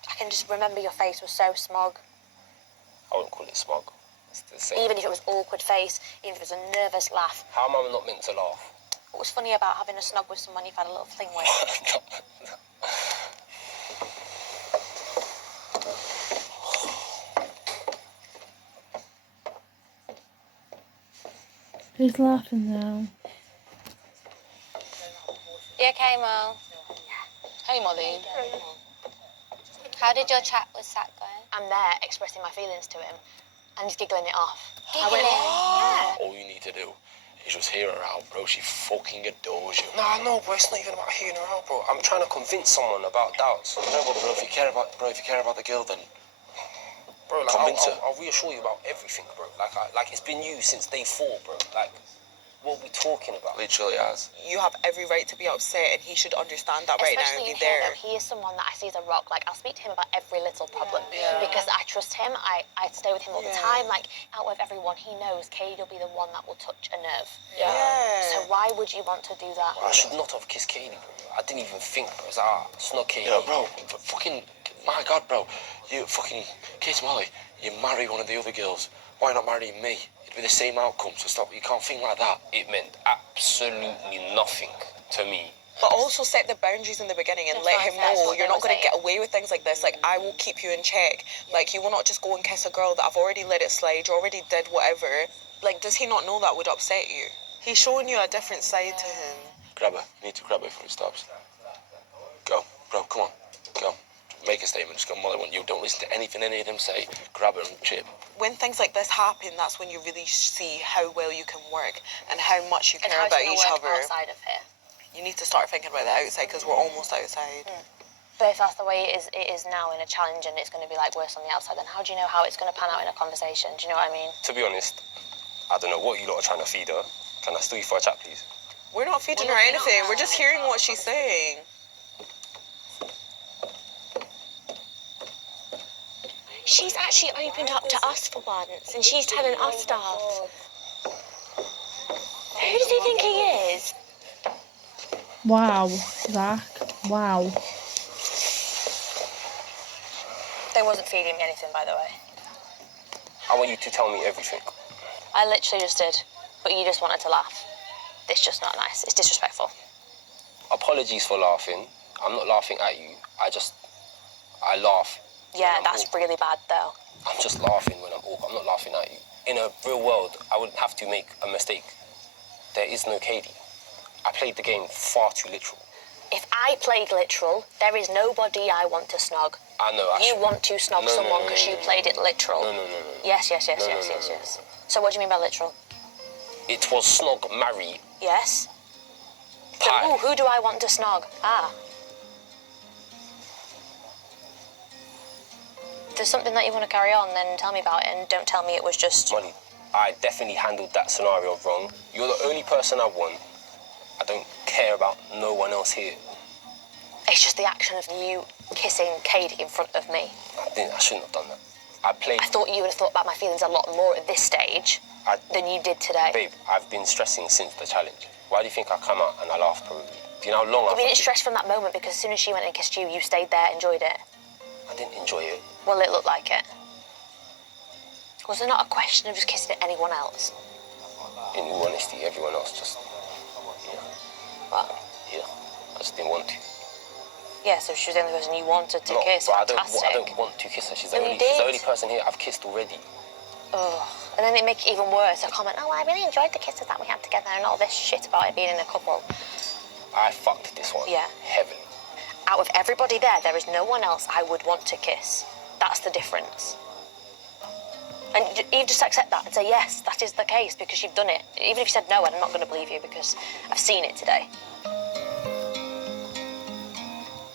I can just remember your face was so smug. I wouldn't call it smug. It's the same. Even if it was awkward face, even if it was a nervous laugh. How am I not meant to laugh? What was funny about having a snog with someone you've had a little fling with? Who's laughing now? You okay, Mo? Hey, Molly. How did your chat with Zach go? I'm there expressing my feelings to him, and he's giggling it off. Giggling? Yeah. All you need to do is just hear her out, bro. She fucking adores you. Nah, no, bro. It's not even about hearing her out, bro. I'm trying to convince someone about doubts. No, but bro, if you care about the girl, then Bro, like, convince her. I'll reassure you about everything, bro. Like it's been you since day 4, bro. Like, what are we talking about? Literally has. You have every right to be upset, and he should understand that right now and Especially be in him, there. though. He is someone that I see as a rock. Like, I'll speak to him about every little problem because I trust him. I stay with him all the time. Like, out of everyone, he knows Katie will be the one that will touch a nerve. Yeah. So why would you want to do that? I should not have kissed Katie, bro. I didn't even think, bro. It's not Katie. Yeah, bro. Fucking, my God, bro. You fucking kiss Molly. You marry one of the other girls. Why not marry me? It'd be the same outcome. So stop. You can't think like that. It meant absolutely nothing to me. But also set the boundaries in the beginning and That's let what him I said, that's know what you're they not were going to saying. get away with things like this. Like, I will keep you in check. Like, you will not just go and kiss a girl that I've already let it slide. You already did whatever. Like, does he not know that would upset you? He's showing you a different side to him. Grab her. You need to grab her before it stops. Go. Bro, come on. Go. Make a statement. Just go, Molly, when you don't listen to anything any of them say, grab her and chip. When things like this happen, that's when you really see how well you can work and how much you And care how about it's each going to work other. outside of here. You need to start thinking about the outside because we're almost outside. But if that's the way it is now in a challenge and it's going to be like worse on the outside, then how do you know how it's going to pan out in a conversation? Do you know what I mean? To be honest, I don't know what you lot are trying to feed her. Can I steal you for a chat, please? We're not feeding her anything. We're just hearing what she's saying. She's actually opened up to us for once, and she's telling us stuff. Who does he think he is? Wow, Zach. Wow. They wasn't feeding me anything, by the way. I want you to tell me everything. I literally just did, but you just wanted to laugh. It's just not nice. It's disrespectful. Apologies for laughing. I'm not laughing at you. I laugh. Yeah, when I'm that's awkward. really bad, though. I'm just laughing when I'm awkward. I'm not laughing at you. In a real world, I would have to make a mistake. There is no Katie. I played the game far too literal. If I played literal, there is nobody I want to snog. I know. You want to snog someone because you played it literal. No. Yes. No. So what do you mean by literal? It was snog, marry, Yes. So pie. who do I want to snog? If there's something that you want to carry on, then tell me about it and don't tell me it was just... Molly, I definitely handled that scenario wrong. You're the only person I want. I don't care about no one else here. It's just the action of you kissing Katie in front of me. I shouldn't have done that. I thought you would have thought about my feelings a lot more at this stage than you did today. Babe, I've been stressing since the challenge. Why do you think I come out and I laugh probably? Do you know how long You didn't stress from that moment because as soon as she went and kissed you, you stayed there, enjoyed it. I didn't enjoy it. Well, it looked like it. Was there not a question of just kissing anyone else? In all honesty, everyone else just... Yeah, I just didn't want to. Yeah, so she was the only person you wanted to kiss. But Fantastic. I don't want to kiss her. She's No, the you did. only person here I've kissed already. Ugh. And then they make it even worse. A comment, oh, I really enjoyed the kisses that we had together and all this shit about it being in a couple. I fucked this one. Yeah. Heavily. Out of everybody there is no one else I would want to kiss. That's the difference. And you just accept that and say, yes, that is the case because you've done it. Even if you said no, I'm not going to believe you because I've seen it today.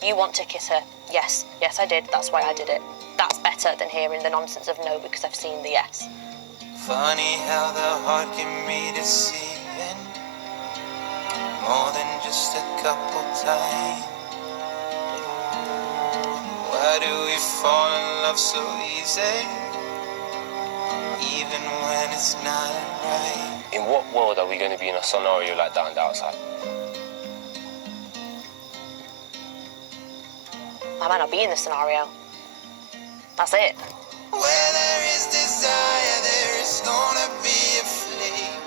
You want to kiss her. Yes, I did. That's why I did it. That's better than hearing the nonsense of no because I've seen the yes. Funny how the heart can be deceiving more than just a couple times. Why do we fall in love so easy, even when it's not right? In what world are we going to be in a scenario like that on the outside? I might not be in this scenario. That's it. Where there is desire, there is gonna be a flame.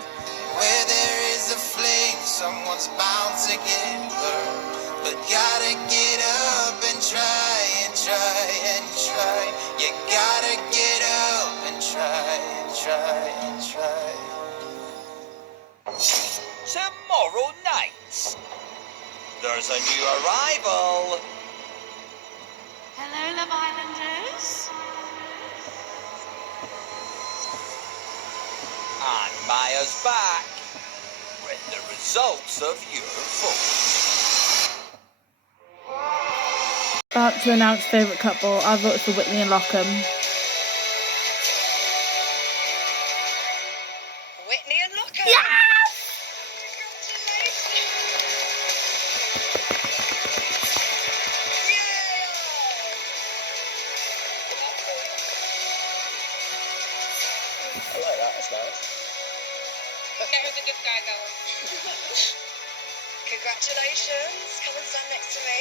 Where there is a flame, someone's bound to get burned. But gotta get up and try and try and try. You gotta get up and try and try and try. Tomorrow night, there's a new arrival. Hello, Love Islanders. And Maya's back with the results of your vote. About to announce favourite couple. I voted for Whitney and Lockham. Whitney and Lockham. Yeah! I like that, that's nice. Get her the good guy going. Congratulations. Come and stand next to me.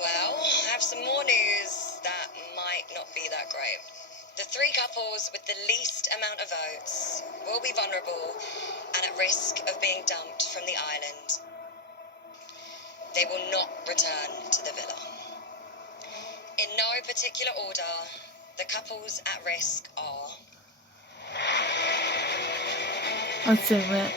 Well, I have some more news that might not be that great. The three couples with the least amount of votes will be vulnerable and at risk of being dumped from the island. They will not return to the villa. In no particular order, the couples at risk are... I'd say Rich.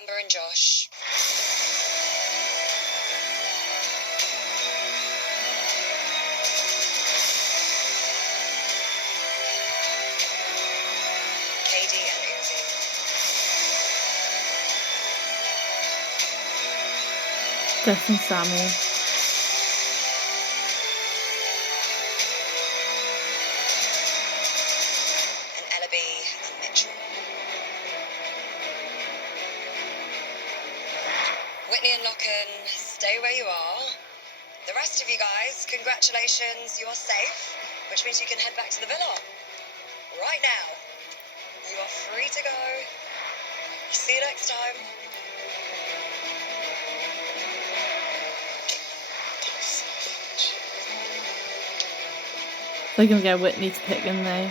Amber and Josh. Katie and Uzi. Jess and Sammy. And Ellaby and Mitchell. Whitney and Locken, stay where you are. The rest of you guys, congratulations, you are safe, which means you can head back to the villa. Right now. You are free to go. See you next time. They're gonna get Whitney to pick, and they.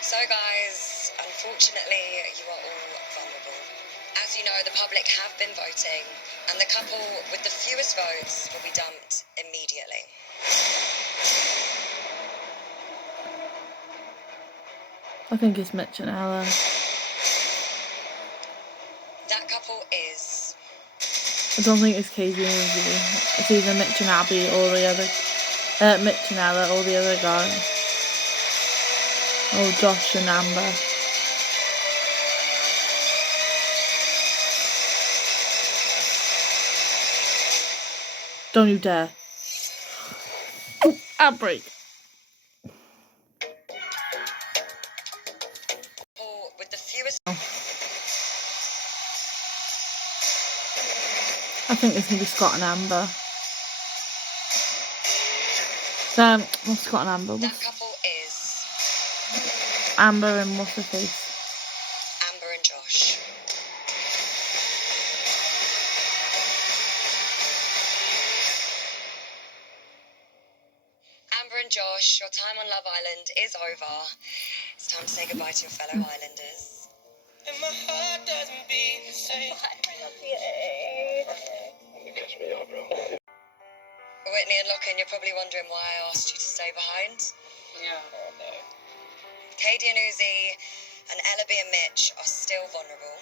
So guys, unfortunately, you are all vulnerable. As you know, the public have been voting, and the couple with the fewest votes will be dumped immediately. I think it's Mitch and Ella. That couple is... I don't think it's Katie and Uzi. It's either Mitch and Abby or the other... Mitch and Ella or the other guy. Or Josh and Amber. Don't you dare. Outbreak. With the fewest... I think it's going to be Scott and Amber. What's Scott and Amber? That couple is... Amber and what's her face? Amber and Josh. Amber and Josh, your time on Love Island is over. It's time to say goodbye to your fellow Islanders. And my heart doesn't beat the same. Catch me up, bro. Whitney and Locken, you're probably wondering why I asked you to stay behind. Yeah, oh no. Katie and Uzi and Ellaby and Mitch are still vulnerable,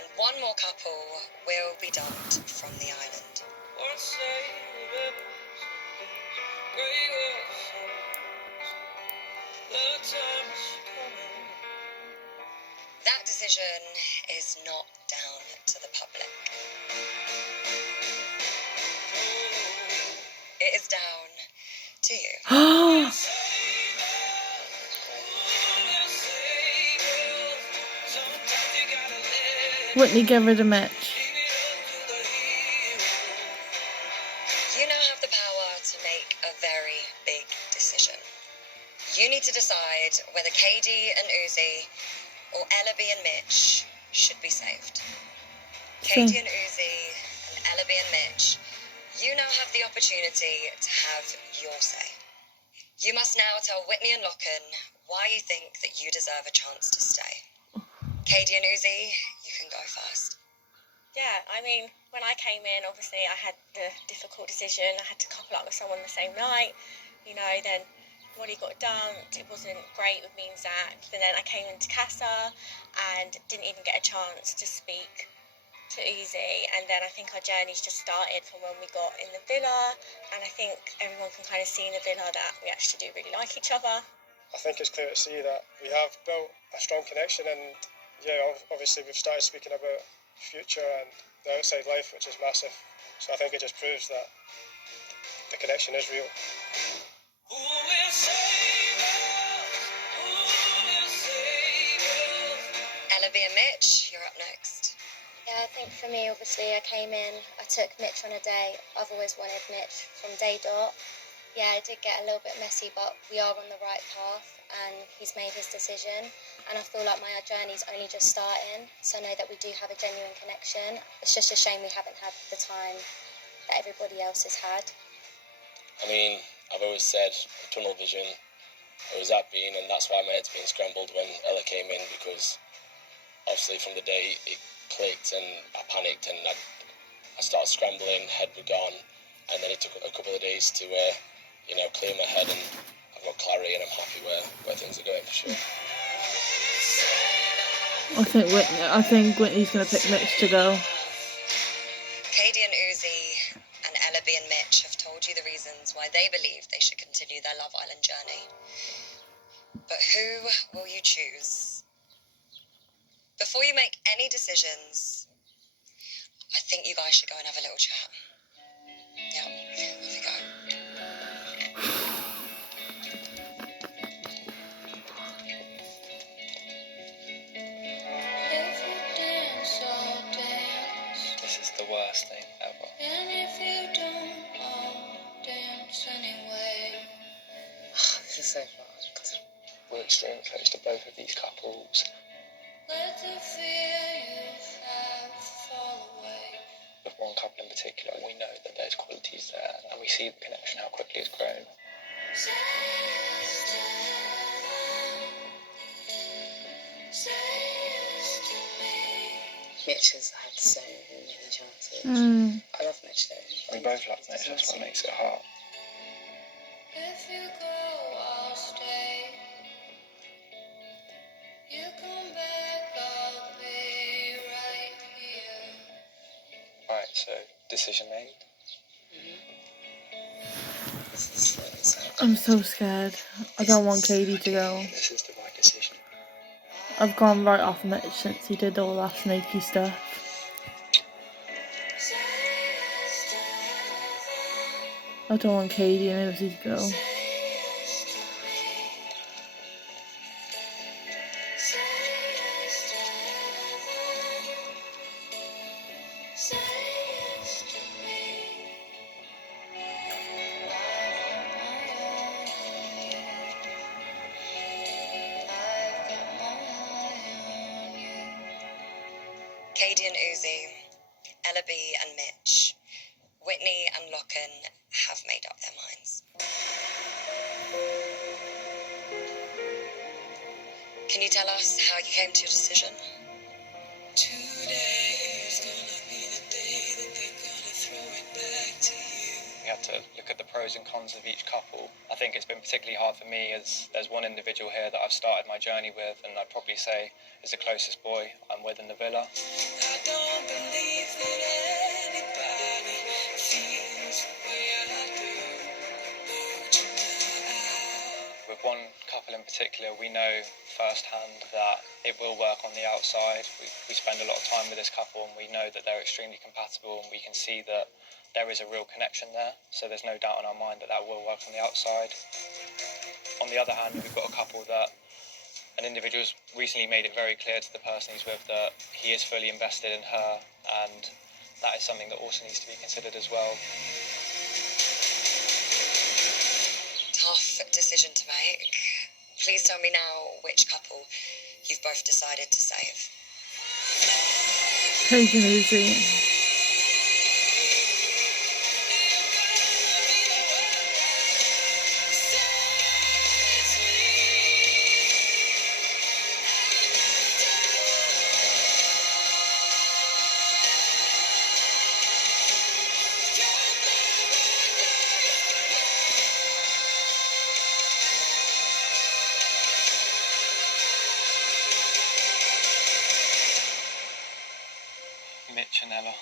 and one more couple will be dumped from the island. That decision is not down to the public. It is down to you. Whitney, get rid of Mitch. You now have the power to make a very big decision. You need to decide whether Katie and Uzi or Ellaby and Mitch should be saved. Katie and Uzi and Ellaby and Mitch, you now have the opportunity to have your say. You must now tell Whitney and Locken why you think that you deserve a chance to stay. Katie and Uzi, you can go first. Yeah, I mean, when I came in, obviously I had the difficult decision. I had to couple up with someone the same night, you know, then Molly got dumped. It wasn't great with me and Zach. And then I came into Casa and didn't even get a chance to speak to Uzi. And then I think our journey's just started from when we got in the villa. And I think everyone can kind of see in the villa that we actually do really like each other. I think it's clear to see that we have built a strong connection, and yeah, obviously we've started speaking about future and the outside life, which is massive. So I think it just proves that the connection is real. Ellaby and Mitch, you're up next. Yeah, I think for me, obviously, I came in, I took Mitch on a date. I've always wanted Mitch from day dot. Yeah, it did get a little bit messy, but we are on the right path, and he's made his decision. And I feel like my journey's only just starting, so I know that we do have a genuine connection. It's just a shame we haven't had the time that everybody else has had. I mean, I've always said tunnel vision, always have been, and that's why my head's been scrambled when Ella came in, because obviously from the day it clicked and I panicked and I started scrambling, head were gone, and then it took a couple of days to clear my head, and I've got clarity and I'm happy where things are going for sure. I think Whitney's going to pick Mitch to go. Katie and Uzi and Ellaby and Mitch have told you the reasons why they believe they should continue their Love Island journey. But who will you choose? Before you make any decisions, I think you guys should go and have a little chat. Yeah, off you go. This is the worst thing ever. And if you don't, I'll dance anyway. This is so fucked. We're extremely close to both of these couples. Let the fear you have fall away. With one couple in particular, we know that there's qualities there, and we see the connection, how quickly it's grown. Say yes to heaven. Say yes to me. Mitch has had so many chances. I love Mitch though. We both love Mitch, that's what makes it hard. If you go, I'll stay. You come back, I'll be right here. Right, so decision made. I'm so scared. I don't want Katie to go. This is the right decision. I've gone right off Mitch since he did all that snaky stuff. I don't want Katie and Uzi to go. Katie and Uzi, Ellaby and Mitch, Whitney and Locken have made up their minds. Can you tell us how you came to your decision? Today is gonna be the day that they're gonna throw it back to you. We had have to look at the pros and cons of each couple. I think it's been particularly hard for me as there's one individual here that I've started my journey with, and I'd probably say is the closest boy I'm with in the villa. I don't believe that anybody feels the way I do about you now. With one couple in particular, we know firsthand that it will work on the outside. We spend a lot of time with this couple and we know that they're extremely compatible, and we can see that there is a real connection there. So there's no doubt in our mind that that will work on the outside. On the other hand, we've got a couple that an individual's recently made it very clear to the person he's with that he is fully invested in her, and that is something that also needs to be considered as well. Tough decision to make. Please tell me now which couple you've both decided to save. Take it easy. Mitch and Ella.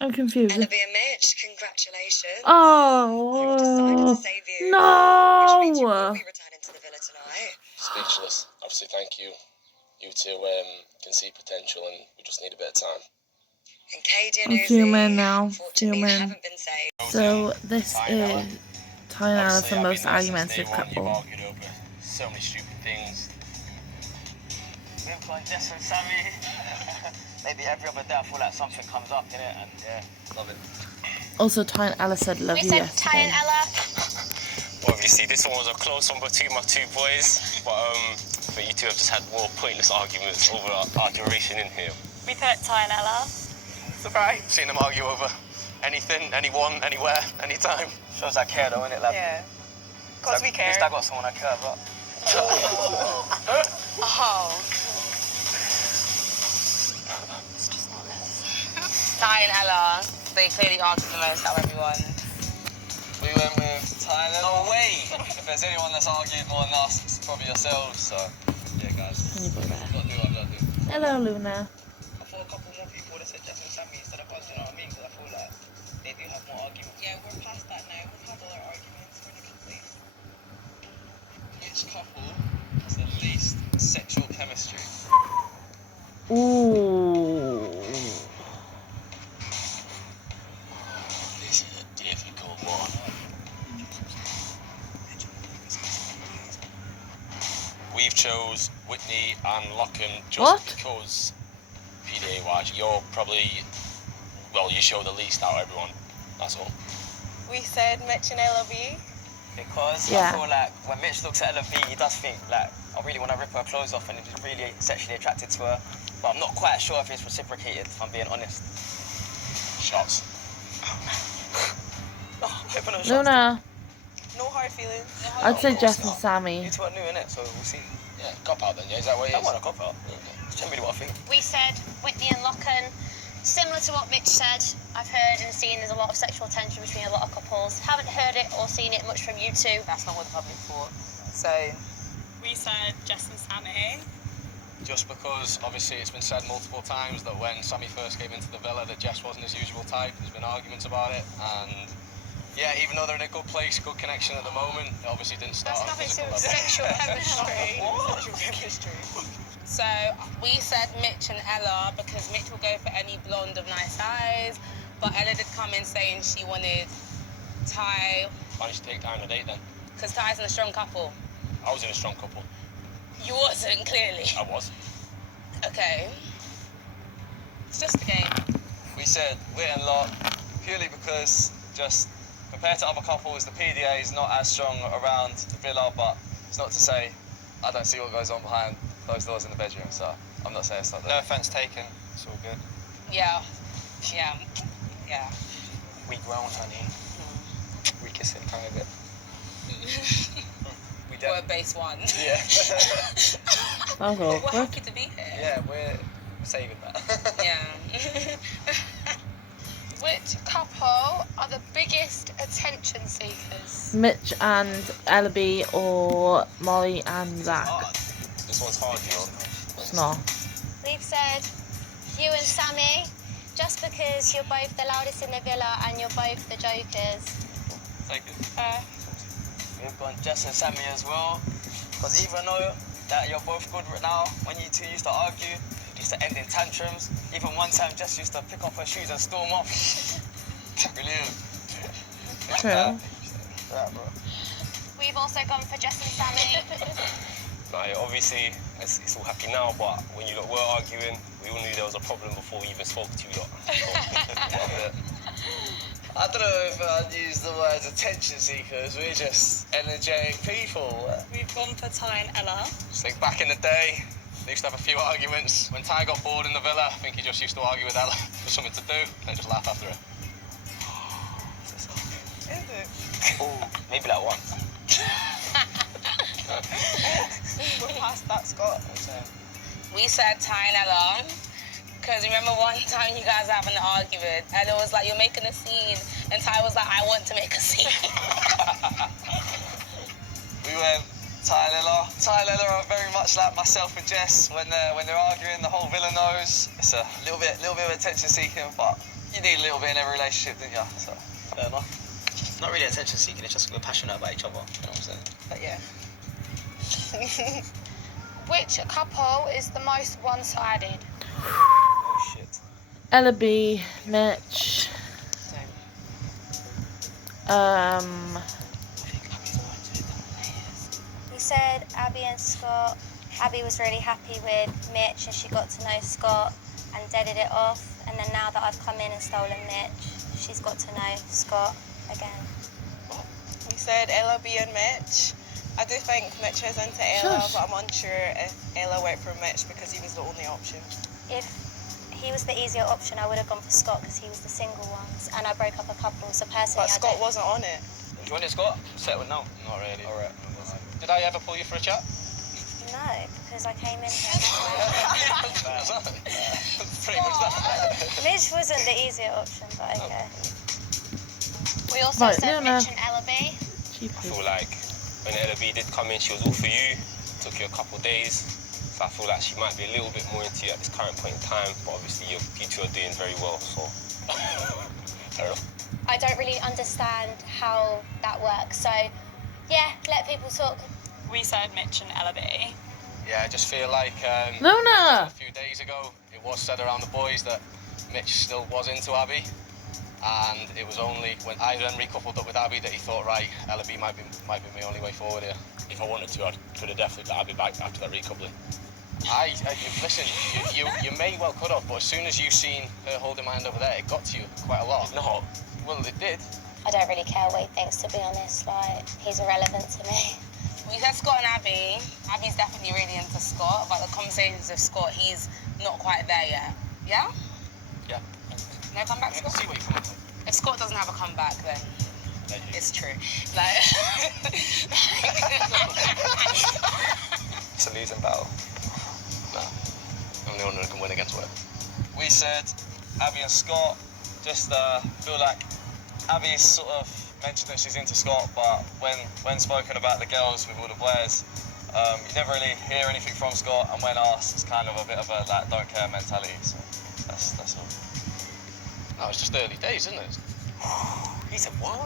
I'm confused. Ellaby and Mitch, congratulations. Oh, Decided to save you. no! Which means you will be returning to the villa tonight. Speechless. Obviously, thank you. You two can see potential, and we just need a bit of time. And Katie and I'll zoom in Uzi, now. unfortunately, Zoom in. haven't been saved. So this is Ty and Ella, the most argumentative You've couple. argued over so many stupid things. Live like Jess and Sammy. Maybe every other day I feel like something comes up in it, and yeah, love it. Also, Ty and Ella said love We you said yesterday. Ty and Ella. Obviously, this one was a close one between my two boys, but you two have just had more pointless arguments over our duration in here. We put Ty and Ella. Surprise! Seen them argue over anything, anyone, anywhere, anytime. Shows I care though, innit? Like, Yeah. Because we care. At least I got someone I care about. Oh. Ty and Ella, they clearly argued the most out of everyone. We went with Ty and Ella. No way! If there's anyone that's argued more than us, it's probably yourselves, so yeah, guys. Can you put that? Gotta do what I've got to do. Hello, Luna. I thought a couple more people would have said Jess and Sammy instead of us, you know what I mean? Because I feel like they do have more arguments. Yeah, we're past that now. We've had other arguments. We're in a good place. Which couple has the least sexual chemistry? Ooh. This is a difficult one. We've chose Whitney and Lockham just because PDA wise, you're probably, well, you show the least out of everyone. That's all. We said Mitch and Ellaby. Because Yeah. I feel like when Mitch looks at Ella B, he does think like, I really want to rip her clothes off and he's really sexually attracted to her. But I'm not quite sure if it's reciprocated, if I'm being honest. Shots. Open those shots. Luna. No hard feelings. I'd say Jess and Sammy. You two are new, innit? So we'll see. Yeah, cop out then, yeah? Is that what it I is? want to cop out. It's generally what I think. We said Whitney and Locken. Similar to what Mitch said, I've heard and seen there's a lot of sexual tension between a lot of couples. Haven't heard it or seen it much from you two. That's not what the public thought. So We said Jess and Sammy. Just because obviously it's been said multiple times that when Sammy first came into the villa that Jess wasn't his usual type. There's been arguments about it, and yeah, even though they're in a good place, good connection at the moment, it obviously didn't start on a That's nothing physical to level. sexual chemistry. Sexual chemistry. So we said Mitch and Ella because Mitch will go for any blonde of nice eyes, but Ella did come in saying she wanted Ty Managed to take time to date then. because Ty's in a strong couple. I was in a strong couple. You wasn't, clearly. I was. Okay. It's just a game. We said Whit and Lot purely because just compared to other couples, the PDA is not as strong around the villa, but it's not to say I don't see what goes on behind those doors in the bedroom, so I'm not saying it's not there. No offence taken, it's all good. Yeah. We grown, honey. We kissing kind of bit. We We're base one. Yeah. That was We're awkward. happy to be here. yeah, we're saving that. Yeah. Which couple are the biggest attention seekers? Mitch and Ellaby or Molly and Zach? This one's hard, you know. It's not. We've said you and Sammy, just because you're both the loudest in the villa and you're both the jokers. Thank you. We've gone Jess and Sammy as well. Because even though that you're both good right now, when you two used to argue, used to end in tantrums. Even one time Jess used to pick up her shoes and storm off. Brilliant. True. Yeah, bro. We've also gone for Jess and Sammy. Like, obviously, it's all happy now, but when you lot were arguing, we all knew there was a problem before we even spoke to you lot. I don't know if I'd use the words attention seekers. We're just energetic people. We've gone for Ty and Ella. Just think back in the day, they used to have a few arguments. When Ty got bored in the villa, I think he just used to argue with Ella. There's something to do, and just laugh after it. Is it? Oh, maybe like once. We're past that, Scott. We said Ty and Ella, because remember one time you guys having an argument, and it was like, you're making a scene, and Ty was like, I want to make a scene. We went Ty and Ella. Ty and Ella are very much like myself and Jess. When they're arguing, the whole villa knows. It's a little bit of attention seeking, but you need a little bit in every relationship, don't you? So fair enough. Not really attention seeking, it's just we're passionate about each other, you know what I'm saying? But yeah. Which couple is the most one-sided? Oh shit. Ellaby, Mitch. We said Abby and Scott. Abby was really happy with Mitch and she got to know Scott and deaded it off. And then now that I've come in and stolen Mitch, she's got to know Scott again. We said Ella B and Mitch. I do think Mitch is into Ella, Shush. but I'm unsure if Ella went for Mitch because he was the only option. If he was the easier option, I would have gone for Scott because he was the single ones and I broke up a couple. So personally, But Scott wasn't on it. Do you want it, Scott? Settle now? Not really. All right. Did I ever pull you for a chat? No, because I came in here. Pretty much that. Mitch wasn't the easier option, but okay. We also Right, said Leona. Mitch and Ellaby. I feel like when Ellaby did come in, she was all for you. Took you a couple of days. So I feel like she might be a little bit more into you at this current point in time. But obviously, you two are doing very well, so fair enough. I don't really understand how that works. So, yeah, let people talk. We said Mitch and Ellaby. Yeah, I just feel like Luna! a few days ago it was said around the boys that Mitch still was into Abby, and it was only when I then recoupled up with Abby that he thought, right, Ellaby might be my only way forward here. If I wanted to, I could have definitely got Abby back after that recoupling. Listen, you may well could have, but as soon as you seen her holding my hand over there, it got to you quite a lot. No. Well, it did. I don't really care what he thinks, to be honest. Like, he's irrelevant to me. We said Scott and Abby. Abby's definitely really into Scott, but the conversations with Scott, he's not quite there yet. Yeah? Yeah. No comeback, Scott? See what you come up with. If Scott doesn't have a comeback, then it's true. Like, It's a losing battle. No. I'm the only one who can win against Webb. We said Abby and Scott. Just feel like Abby's sort of mentioned that she's into Scott, but when spoken about the girls with all the boys, you never really hear anything from Scott, and when asked, it's kind of a bit of a like don't care mentality. So that's all. No, it's just early days, isn't it? He said, what?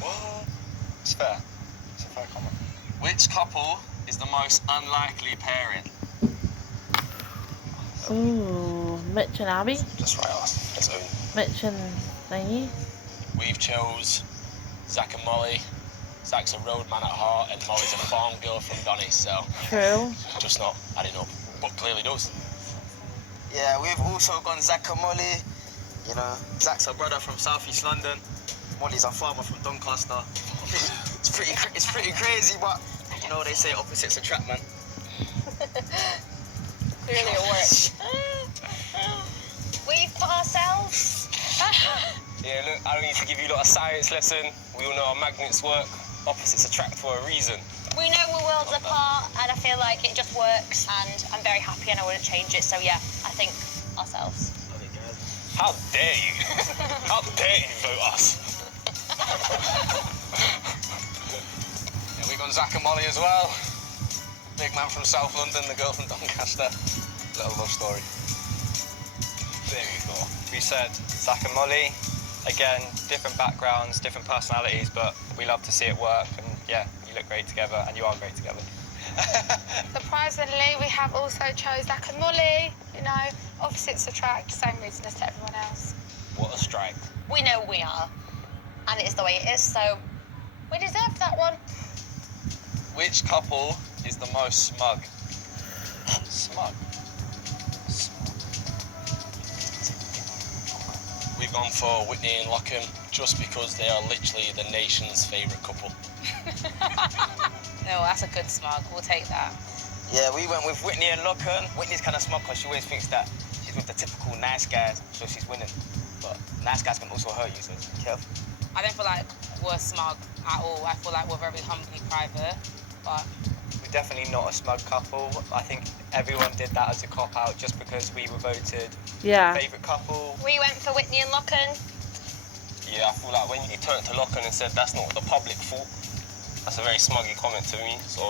What? It's fair. It's a fair comment. Which couple is the most unlikely pairing? Ooh, Mitch and Abby. Just right off. Let's own. Mitch and thingy. We've chose Zach and Molly. Zach's a roadman at heart, and Molly's a farm girl from Donny, so True. just not adding up, but clearly does. Yeah, we've also gone Zach and Molly. You know, Zach's a brother from South East London. Molly's a farmer from Doncaster. It's pretty crazy, but you know they say opposites attract, man. Clearly it works. We've put ourselves. Yeah, look, I don't need to give you a lot of science lesson. We all know how magnets work. Opposites attract for a reason. We know we're worlds apart, and I feel like it just works, and I'm very happy and I wouldn't change it. So yeah, I think ourselves. How dare you? How dare you vote us? Yeah, we've got Zach and Molly as well. Big man from South London, the girl from Doncaster. Little love story. There you go. We said Zach and Molly. Again, different backgrounds, different personalities, but we love to see it work. And yeah, you look great together, and you are great together. Surprisingly, we have also chose Zach and Molly. You know, opposites attract, same reason as to everyone else. What a strike. We know we are, and it is the way it is, so we deserve that one. Which couple is the most smug? Smug? We've gone for Whitney and Lockham just because they are literally the nation's favourite couple. No, that's a good smug. We'll take that. Yeah, we went with Whitney and Lockham. Whitney's kind of smug because she always thinks that she's with the typical nice guys, so she's winning. But nice guys can also hurt you, so just be careful. I don't feel like we're smug at all. I feel like we're very humbly private, but... We're definitely not a smug couple. I think everyone did that as a cop-out just because we were voted favourite couple. We went for Whitney and Lockham. Yeah, I feel like when you turned to Lockham and said that's not the public fault, that's a very smuggy comment to me, so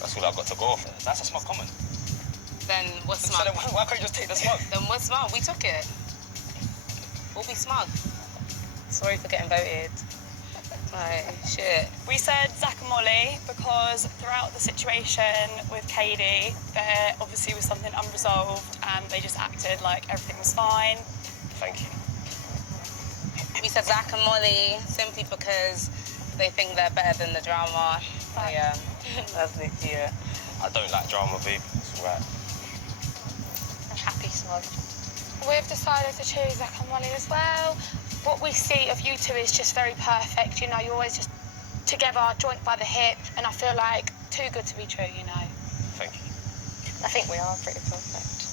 that's all I've got to go off. That's a smug comment. Then what's smug? So why can't you just take the smug? Then what's smug? We took it. We'll be smug. Sorry for getting voted. Like, shit. We said Zach and Molly because throughout the situation with Katie, there obviously was something unresolved and they just acted like everything was fine. Thank you. We said Zach and Molly simply because they think they're better than the drama. Yeah, that's the idea. I don't like drama, babe. It's all right. I'm happy smug. We've decided to choose Zach and Molly as well. What we see of you two is just very perfect, you know, you're always just together, joint by the hip, and I feel like too good to be true, you know. Thank you. I think we are pretty perfect.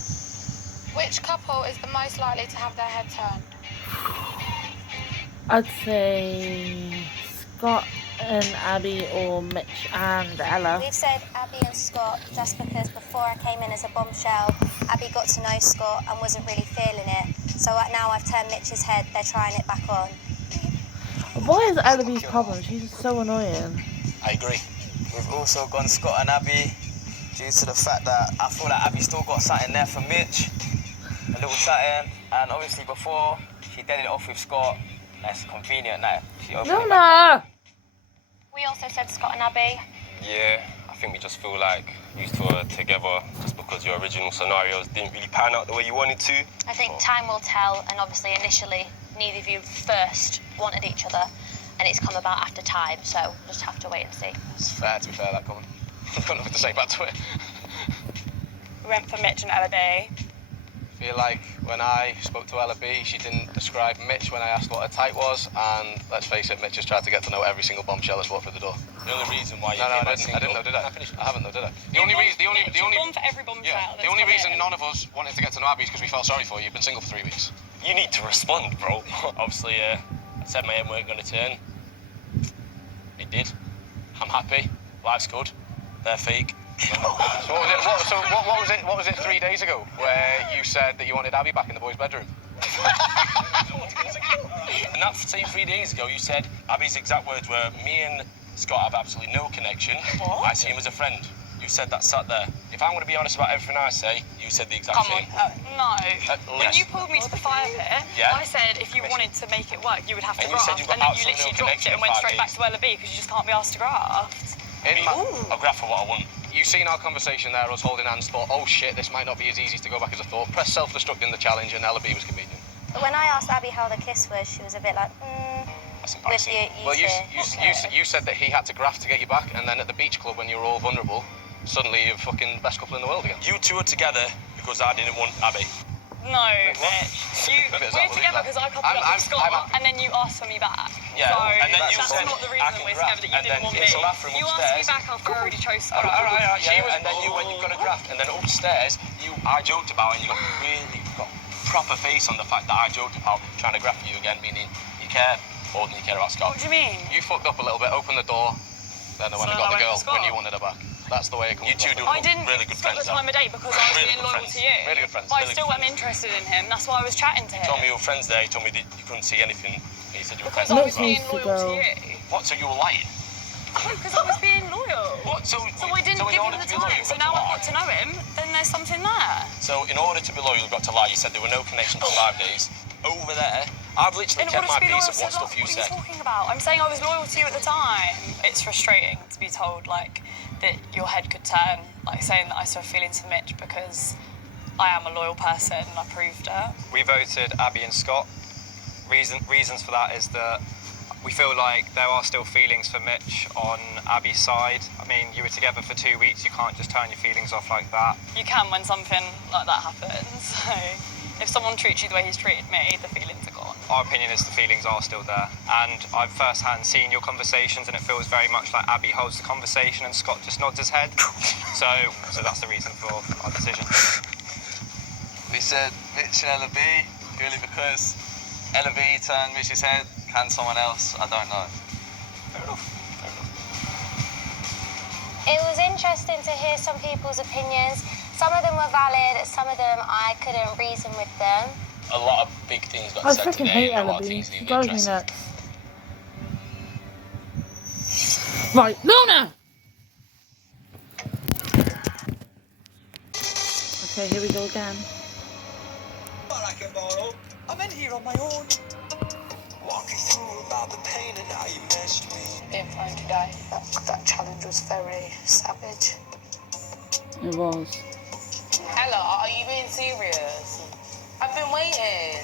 Which couple is the most likely to have their head turned? I'd say Scott and Abby or Mitch and Ella. We've said Abby and Scott just because before I came in as a bombshell, Abby got to know Scott and wasn't really feeling it. So right now I've turned Mitch's head, they're trying it back on. What is Ella B's problem? She's so annoying. I agree. We've also gone Scott and Abby due to the fact that I feel like Abby still got something there for Mitch. A little something. And obviously before she deaded it off with Scott, that's convenient now. She opened it back. We also said Scott and Abby. Yeah, I think we just feel like you two are together just because your original scenarios didn't really pan out the way you wanted to. I think time will tell, and obviously initially neither of you first wanted each other, and it's come about after time, so we'll just have to wait and see. It's fair, to be fair, that comment. I've got nothing to say back to it. We went for Mitch and Ella B. I feel like when I spoke to Ella B, she didn't describe Mitch when I asked what her type was, and let's face it, Mitch has tried to get to know every single bombshell that's walked through the door. The only reason why you I didn't know, did I? I haven't though, did I? The only reason none of us wanted to get to know Abby is because we felt sorry for you. You've been single for 3 weeks. You need to respond, bro. Obviously, I said my head weren't going to turn. It did. I'm happy. Life's good. They're fake. What was it 3 days ago where you said that you wanted Abby back in the boys' bedroom? And that same 3 days ago, you said Abby's exact words were, me and Scott have absolutely no connection. What? I see him as a friend. You said that sat there. If I'm going to be honest about everything I say, you said the exact same. No. When you pulled me to the fire pit, Yeah. I said if you wanted to make it work, you would have to And you graft. said you've got And then you absolutely literally no dropped it and connection went in straight 5 back to Ella B because you just can't be asked to graft. I'll graft for what I want. You've seen our conversation there, us holding hands, thought, oh shit, this might not be as easy to go back as I thought. Press self-destruct in the challenge, and Ella B was convenient. But when I asked Abby how the kiss was, she was a bit like, with you Well, two. you said that he had to graft to get you back, and then at the beach club when you were all vulnerable, suddenly you're fucking best couple in the world again. You two are together because I didn't want Abby. No, Mitch. We're together because I coupled up with Scott, and then you asked for me back. Yeah, so and then you that's said, not the I reason can we're graft, together that you and didn't want then me. it's a bathroom You asked me upstairs. back after I already chose Scott. And then you went, you've got to graft, and then upstairs, I joked about, and you got proper face on the fact that I joked about trying to graft you again, meaning you care more than you care about Scott. What do you mean? You fucked up a little bit, opened the door, Then when So I got the I went girl, for Scott. when you wanted her back. That's the way it comes. You two do I didn't really good stop friends. the time of day because I was Really being good loyal friends. to you. Really good friends. But I Really still good am interested in him. That's why I was chatting to You him. told me you were friends there. You told me that you couldn't see anything. You said you were Because friends. I was being loyal to you. What? So you were lying? No, because I was being loyal. What? So I didn't in give order him the to be loyal, time. you've So got now to I've lie. got to know him, then there's something there. So in order to be loyal, you've got to lie. You said there were no connections for 5 days. Over there, I've literally In kept order my to be piece loyal of to what the stuff you what said. are you talking about? I'm saying I was loyal to you at the time. It's frustrating to be told like that your head could turn, like saying that I still have feelings for Mitch because I am a loyal person and I proved it. We voted Abby and Scott. Reasons for that is that we feel like there are still feelings for Mitch on Abby's side. I mean, you were together for 2 weeks, you can't just turn your feelings off like that. You can when something like that happens. So if someone treats you the way he's treated me, the feelings are gone. Our opinion is the feelings are still there. And I've firsthand seen your conversations and it feels very much like Abby holds the conversation and Scott just nods his head. So that's the reason for our decision. We said Mitch and Ella B, purely because Ella B turned Mitch's head. Can someone else? I don't know. Fair enough. It was interesting to hear some people's opinions. Some of them were valid, some of them I couldn't reason with them. A lot of big things got I said freaking today, hate and a lot Ella of B. things She didn't drives me address. nuts. Right, Luna! Okay, here we go again. I'm in here on my own. Walk you through about the pain and how you messed me. Being fine today. That challenge was very savage. It was. Ella, are you being serious? I've been waiting.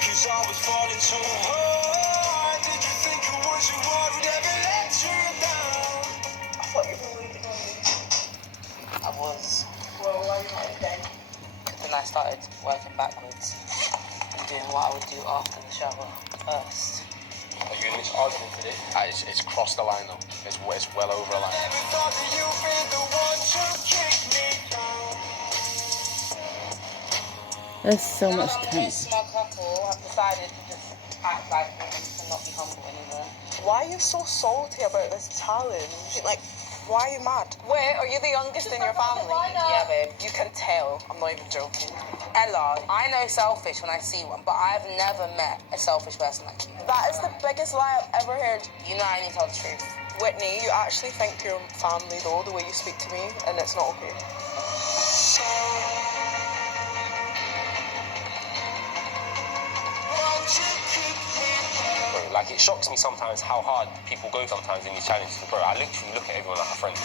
Cause I was falling so hard. Did you think it was your word would ever let you down? I thought you were waiting on me. I was. Well, why are you not again? Then I started working backwards and doing what I would do after the shower first. Are you in this argument today? It's crossed the line though. It's well over a line. Never thought that you'd be the one to kick me down. There's so much Now I'm a tense. small couple, I've decided to just act like women and not be humble anymore. Why are you so salty about this challenge? Like, why are you mad? Wait, are you the youngest in your family? Yeah, babe. You can tell. I'm not even joking. Ella, I know selfish when I see one, but I've never met a selfish person like you. That is the biggest lie I've ever heard. You know I need to tell the truth. Whitney, you actually think you're family though, the way you speak to me, and it's not okay. Bro, like, it shocks me sometimes how hard people go sometimes in these challenges. Bro, I literally look at everyone like a friend.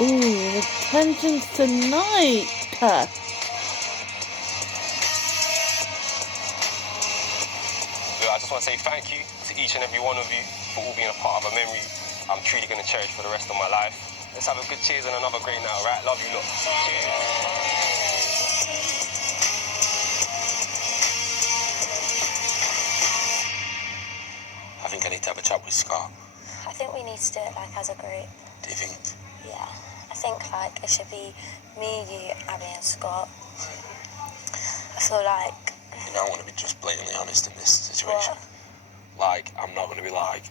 Ooh, the tensions tonight. Look, I just want to say thank you to each and every one of you for all being a part of a memory I'm truly going to cherish for the rest of my life. Let's have a good cheers and another great night, right? Love you lot. Cheers. I think I need to have a chat with Scott. I think we need to do it like as a group. Do you think? Yeah. I think like it should be me, you, Abby and Scott. I feel like You know, I want to be just blatantly honest in this situation. Like, I'm not going to be like,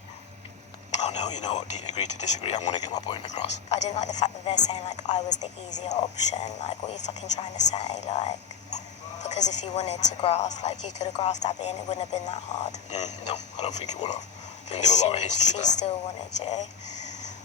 oh no, you know what, agree to disagree, I'm going to get my point across. I didn't like the fact that they're saying like I was the easier option. Like, what are you fucking trying to say? Like, because if you wanted to graft, like you could have grafted Abby and it wouldn't have been that hard. No, I don't think it would have. I think there was a lot of history She there. still wanted you.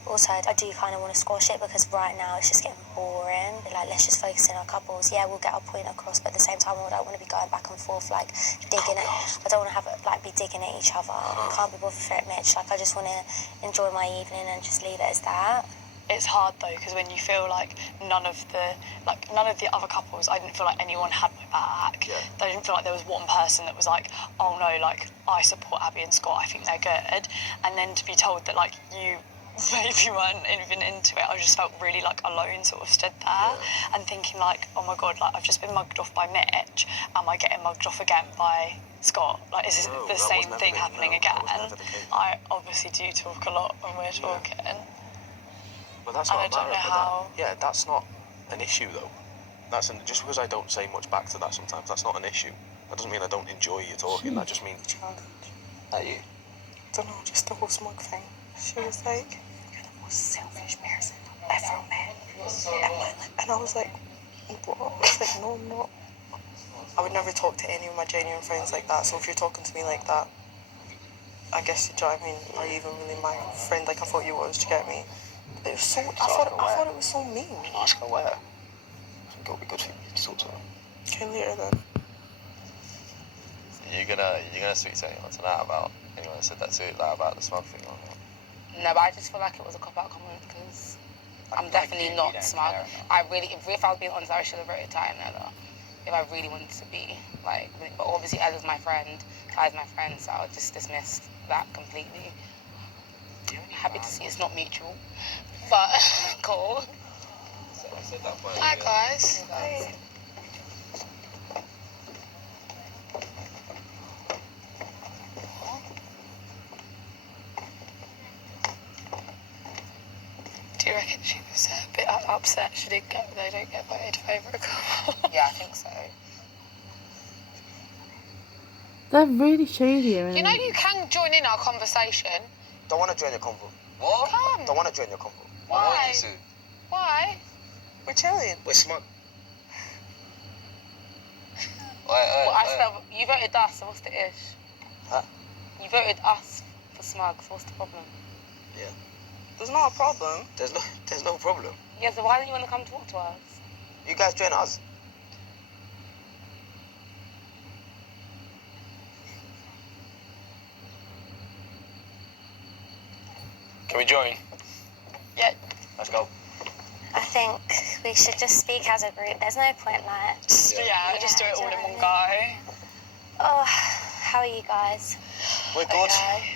Also, I do kind of want to squash it because right now it's just getting boring. Like, let's just focus in on couples. Yeah, we'll get our point across, but at the same time, I don't want to be going back and forth, like, digging it. I don't want to have it, like, be digging at each other. I can't be bothered for it, Mitch. Like, I just want to enjoy my evening and just leave it as that. It's hard though because when you feel like none of the other couples, I didn't feel like anyone had my back. Yeah. I didn't feel like there was one person that was like, oh no, like I support Abby and Scott, I think they're good. And then to be told that like you maybe weren't even into it, I just felt really like alone, sort of stood there and thinking like, oh my god, like I've just been mugged off by Mitch. Am I getting mugged off again by Scott? Like, is this the same thing happening again? I obviously do talk a lot when we're talking. But that's And not I don't a matter. know how. That's not an issue though. Just because I don't say much back to that sometimes, that's not an issue. That doesn't mean I don't enjoy you talking. That just means that you. I don't know, just the whole smug thing. She was like, "You're the most selfish person I've ever met." And I was like, what? I was like, no, I'm not. I would never talk to any of my genuine friends like that. So if you're talking to me like that, I guess, do you know what I mean? Are you even really my friend like I thought you was? Do you get me? It was so. I thought it was so mean. Ask her where. I think it'll be good for you to talk to her. Okay, later then. You're gonna speak to anyone tonight about anyone that said that to you, like about the smug thing or not? No, but I just feel like it was a cop-out comment because I'm definitely not smug. I really, if I was being honest, I should have wrote it Ty and Ella. If I really wanted to be, like, but obviously Ella's my friend, Ty's my friend, so I'll just dismiss that completely. Happy to see it's not mutual, but cool. Hi guys. Hey. Do you reckon she was a bit upset they don't get voted favourite couple? Yeah, I think so. They're really shady. You know you can join in our conversation. Don't want to join your convo. What? Come. Don't want to join your convo. Why? You Why? We're chilling. We're smug. Well, I spelled, you voted us, so what's the ish? Huh? You voted us for smug, so what's the problem? Yeah. There's not a problem. There's no problem. Yeah, so why don't you want to come talk to us? You guys join us. Can we join? Yeah. Let's go. I think we should just speak as a group. There's no point like... Just do it all in one go. Oh, how are you guys? We're good.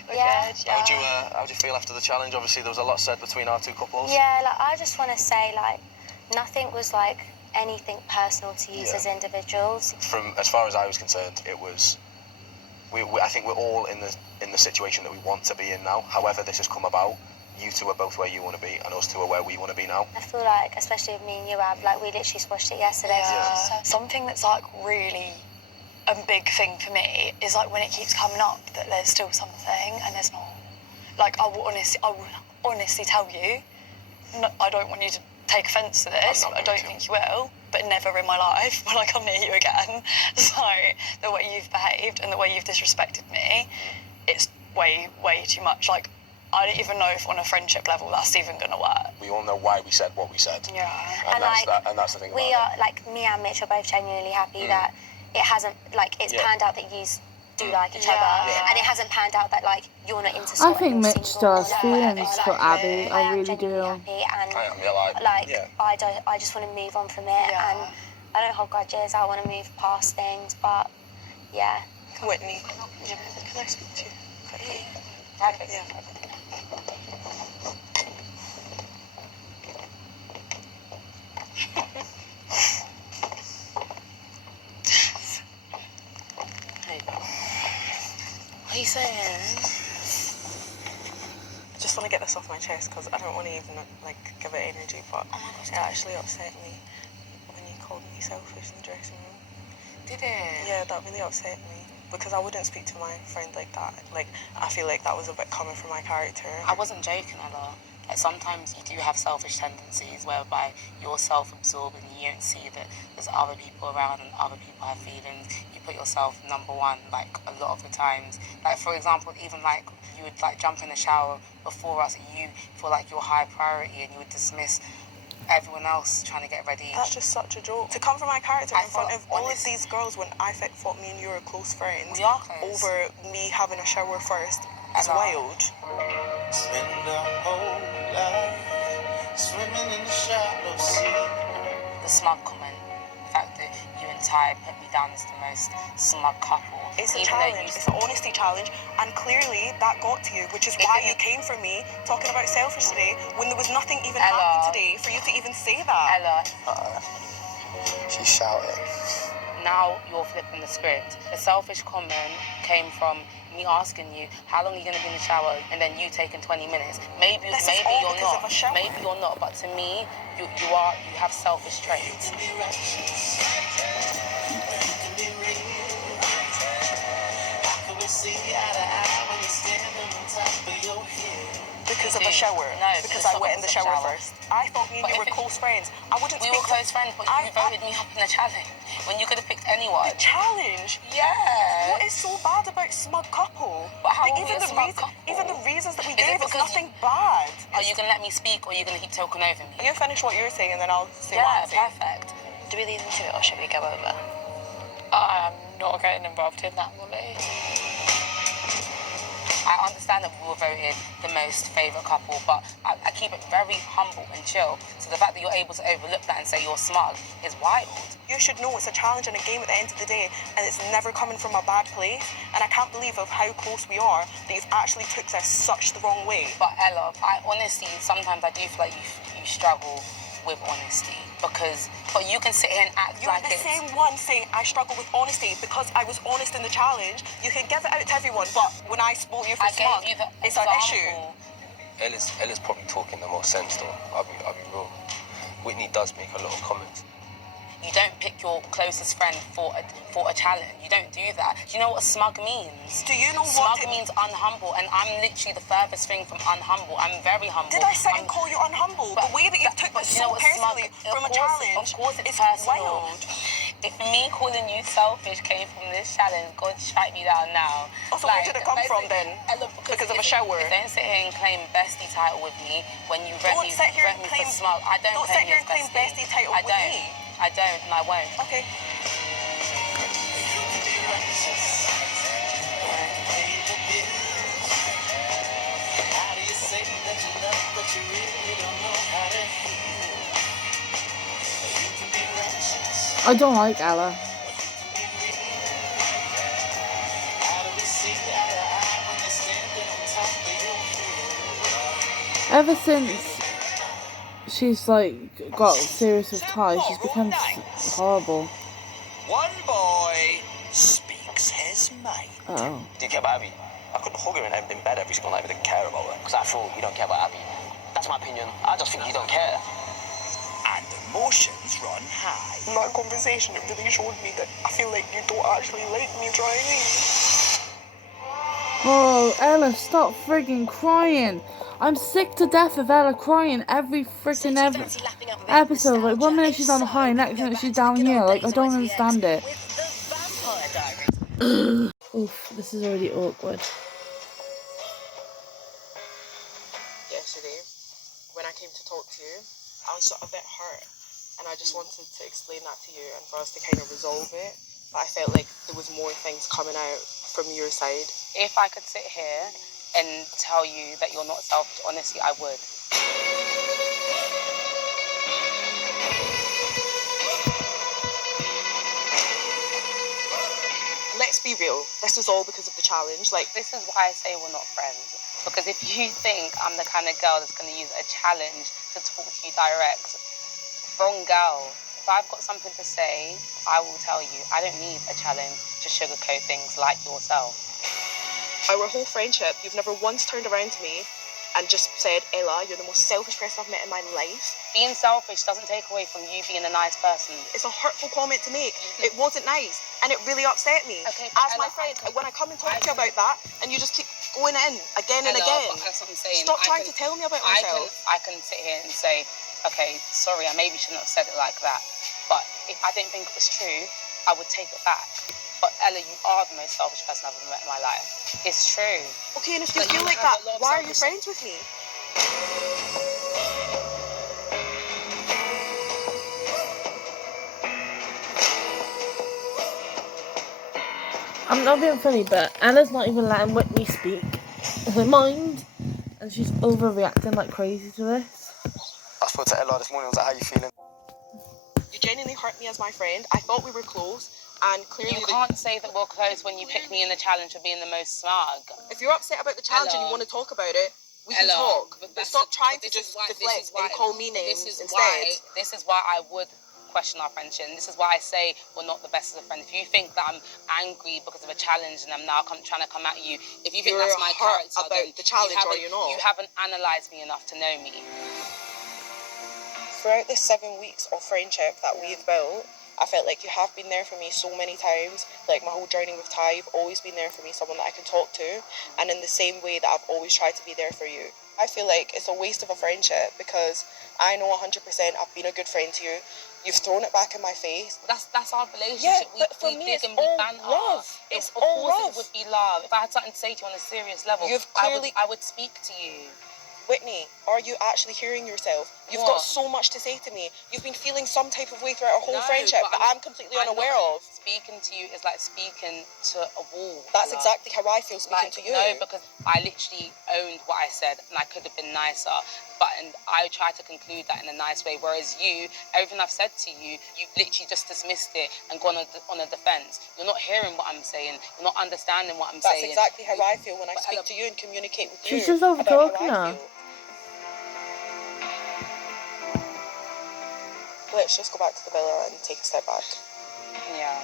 We're Yeah. good, yeah. How do you feel after the challenge? Obviously, there was a lot said between our two couples. Yeah, like, I just want to say, like, nothing was, like, anything personal to use as individuals. From as far as I was concerned, it was. I think we're all in the situation that we want to be in now. However, this has come about. You two are both where you want to be, and us two are where we want to be now. I feel like, especially with me and you, Ab, like, we literally squashed it yesterday. Yeah. Something that's like really a big thing for me is like when it keeps coming up that there's still something and there's not. Like I will honestly tell you, no, I don't want you to take offence to this. I don't think you will, but never in my life will I come near you again. So the way you've behaved and the way you've disrespected me, it's way too much. Like I don't even know if on a friendship level that's even gonna work. We all know why we said what we said. Yeah. And that's the thing about we are, like, me and Mitch are both genuinely happy that it hasn't, like, it's panned out that you do like each other, and it hasn't panned out that, like, you're not into I think Mitch still has feelings for Abby. I really do. happy, and I am, yeah, like, I just want to move on from it, and I don't hold grudges. I want to move past things, but yeah. Whitney, can I speak to you? Perfect. Yeah. What are you saying? I just want to get this off my chest because I don't want to even like give it energy, but it actually upset me when you called me selfish in the dressing room. Did it? Yeah, that really upset me because I wouldn't speak to my friend like that. Like, I feel like that was a bit coming from my character. I wasn't joking, Ella. Like, sometimes you do have selfish tendencies whereby you're self-absorbed and you don't see that there's other people around and other people have feelings. You put yourself number one, like, a lot of the times. Like, for example, even, like, you would, like, jump in the shower before us and you feel like you're high priority and you would dismiss everyone else trying to get ready. That's just such a joke. To come from my character in front of all of these girls when I thought me and you were close friends. We are close. Over me having a shower first. It's wild. Spend a whole life swimming in the shallow sea. The smug comment. The fact that you and Ty put me down as the most smug couple. It's a challenge. It's an honesty challenge. And clearly that got to you, which is why you came for me talking about selfish today when there was nothing even happening today for you to even say that. Ella. She's shouting. Now you're flipping the script. The selfish comment came from me asking you, how long are you going to be in the shower, and then you taking 20 minutes. Maybe you're not. Maybe you're not, but to me, you have selfish traits. shower. No, because I went in the shower first. I thought me and you were close friends. I wouldn't. We were close friends, but you voted me up in the challenge when you could have picked anyone. The challenge? Yeah. What is so bad about smug couple? But how even the reasons that we gave, it's nothing bad. Are you gonna let me speak, or are you gonna keep talking over me? You finish what you're saying, and then I'll say what I'm saying. Perfect. Do we leave into it, or should we go over? I'm not getting involved in that, Molly. I understand that we were voted the most favourite couple, but I keep it very humble and chill. So the fact that you're able to overlook that and say you're smug is wild. You should know it's a challenge and a game at the end of the day, and it's never coming from a bad place. And I can't believe of how close we are that you've actually took this such the wrong way. But Ella, I honestly, sometimes I do feel like you struggle with honesty, but you can sit here and act You're like the same one saying I struggle with honesty because I was honest in the challenge. You can give it out to everyone, but when I spoke you for smug, it's an issue. Ella's probably talking the most sense though. I'll be real. Whitney does make a lot of comments. You don't pick your closest friend for a challenge. You don't do that. Do you know what smug means? Do you know smug what means unhumble, and I'm literally the furthest thing from unhumble. I'm very humble. Did I sit and call you unhumble? The way that you took this so personally from a challenge, of course it's personal. wild. If me calling you selfish came from this challenge, God strike me down now. Also, where did it come from then? Because of a shower. Don't sit here and claim bestie title with me when you rep me for smug. I don't sit here and claim bestie title with me. I don't, and I won't. Okay. I don't like Ella. Ever since she's like got serious with Ty, she's become horrible. One boy speaks his mind. Oh. Do you care about Abby? I couldn't hug her in bed every single night if I didn't care about her. Because I feel you don't care about Abby. That's my opinion. I just think you don't care. And emotions run high. In that conversation, it really showed me that I feel like you don't actually like me trying. Oh, Ella, stop friggin' crying. I'm sick to death of Ella crying every freaking episode. Like, 1 minute she's on the high, next minute she's down here. Like, I don't understand it. Oof, this is already awkward. Yesterday, when I came to talk to you, I was a bit hurt. And I just wanted to explain that to you and for us to kind of resolve it. But I felt like there was more things coming out from your side. If I could sit here and tell you that you're not selfish, honestly, I would. Let's be real. This is all because of the challenge. Like, this is why I say we're not friends. Because if you think I'm the kind of girl that's going to use a challenge to talk to you direct, wrong girl. If I've got something to say, I will tell you. I don't need a challenge to sugarcoat things like yourself. Our whole friendship, you've never once turned around to me and just said, Ella, you're the most selfish person I've met in my life. Being selfish doesn't take away from you being a nice person. It's a hurtful comment to make. It wasn't nice, and it really upset me. Okay, as my friend, when I come and talk to you about that, and you just keep going in again and again. That's what I'm saying. Stop trying to tell me about myself. I can sit here and say, okay, sorry, I maybe shouldn't have said it like that. But if I didn't think it was true, I would take it back. But Ella, you are the most selfish person I've ever met in my life. It's true. Okay, and if you feel like that, why are you friends with me? I'm not being funny, but Ella's not even letting Whitney speak her mind, and she's overreacting like crazy to this. I spoke to Ella this morning. I was like, how you feeling? You genuinely hurt me as my friend. I thought we were close, and clearly you can't say that we're close when you pick me in the challenge for being the most smug. If you're upset about the challenge and you want to talk about it, we can talk. But stop trying to just deflect and call me names instead. This is why I would question our friendship. And this is why I say we're not the best as a friend. If you think that I'm angry because of a challenge and I'm now trying to come at you, if you think that's my character, about the challenge, or you're not. You haven't analysed me enough to know me. Throughout the 7 weeks of friendship that we've built, I felt like you have been there for me so many times. Like my whole journey with Ty, you've always been there for me, someone that I can talk to, and in the same way that I've always tried to be there for you. I feel like it's a waste of a friendship because I know 100% I've been a good friend to you. You've thrown it back in my face. That's our relationship. Yeah, but for me, it's all love. It's Of all course love. it would be love. If I had something to say to you on a serious level, You've clearly... I would speak to you. Whitney, are you actually hearing yourself? You've got so much to say to me. You've been feeling some type of way throughout our whole friendship that I'm completely unaware of. Speaking to you is like speaking to a wall. That's exactly how I feel speaking to you. No, because I literally owned what I said and I could have been nicer, and I tried to conclude that in a nice way, whereas you, everything I've said to you, you've literally just dismissed it and gone on a defence. You're not hearing what I'm saying. You're not understanding what I'm saying. That's exactly how I feel when I speak to you and communicate with you. She's just over talking her. Let's just go back to the villa and take a step back. Yeah.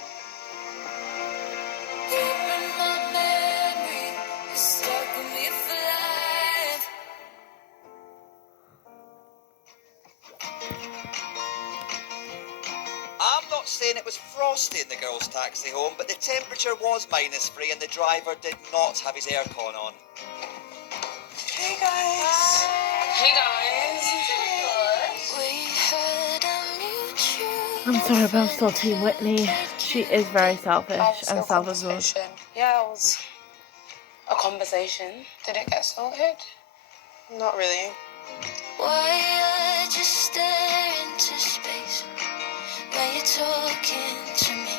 I'm not saying it was frosty in the girls' taxi home, but the temperature was -3 and the driver did not have his aircon on. Hey guys. Hey guys. I'm sorry, but I'm still Team Whitney. She is very selfish and self-absorbed. Yeah, it was a conversation. Did it get sorted? Not really. Why just stare into space when you're talking to me?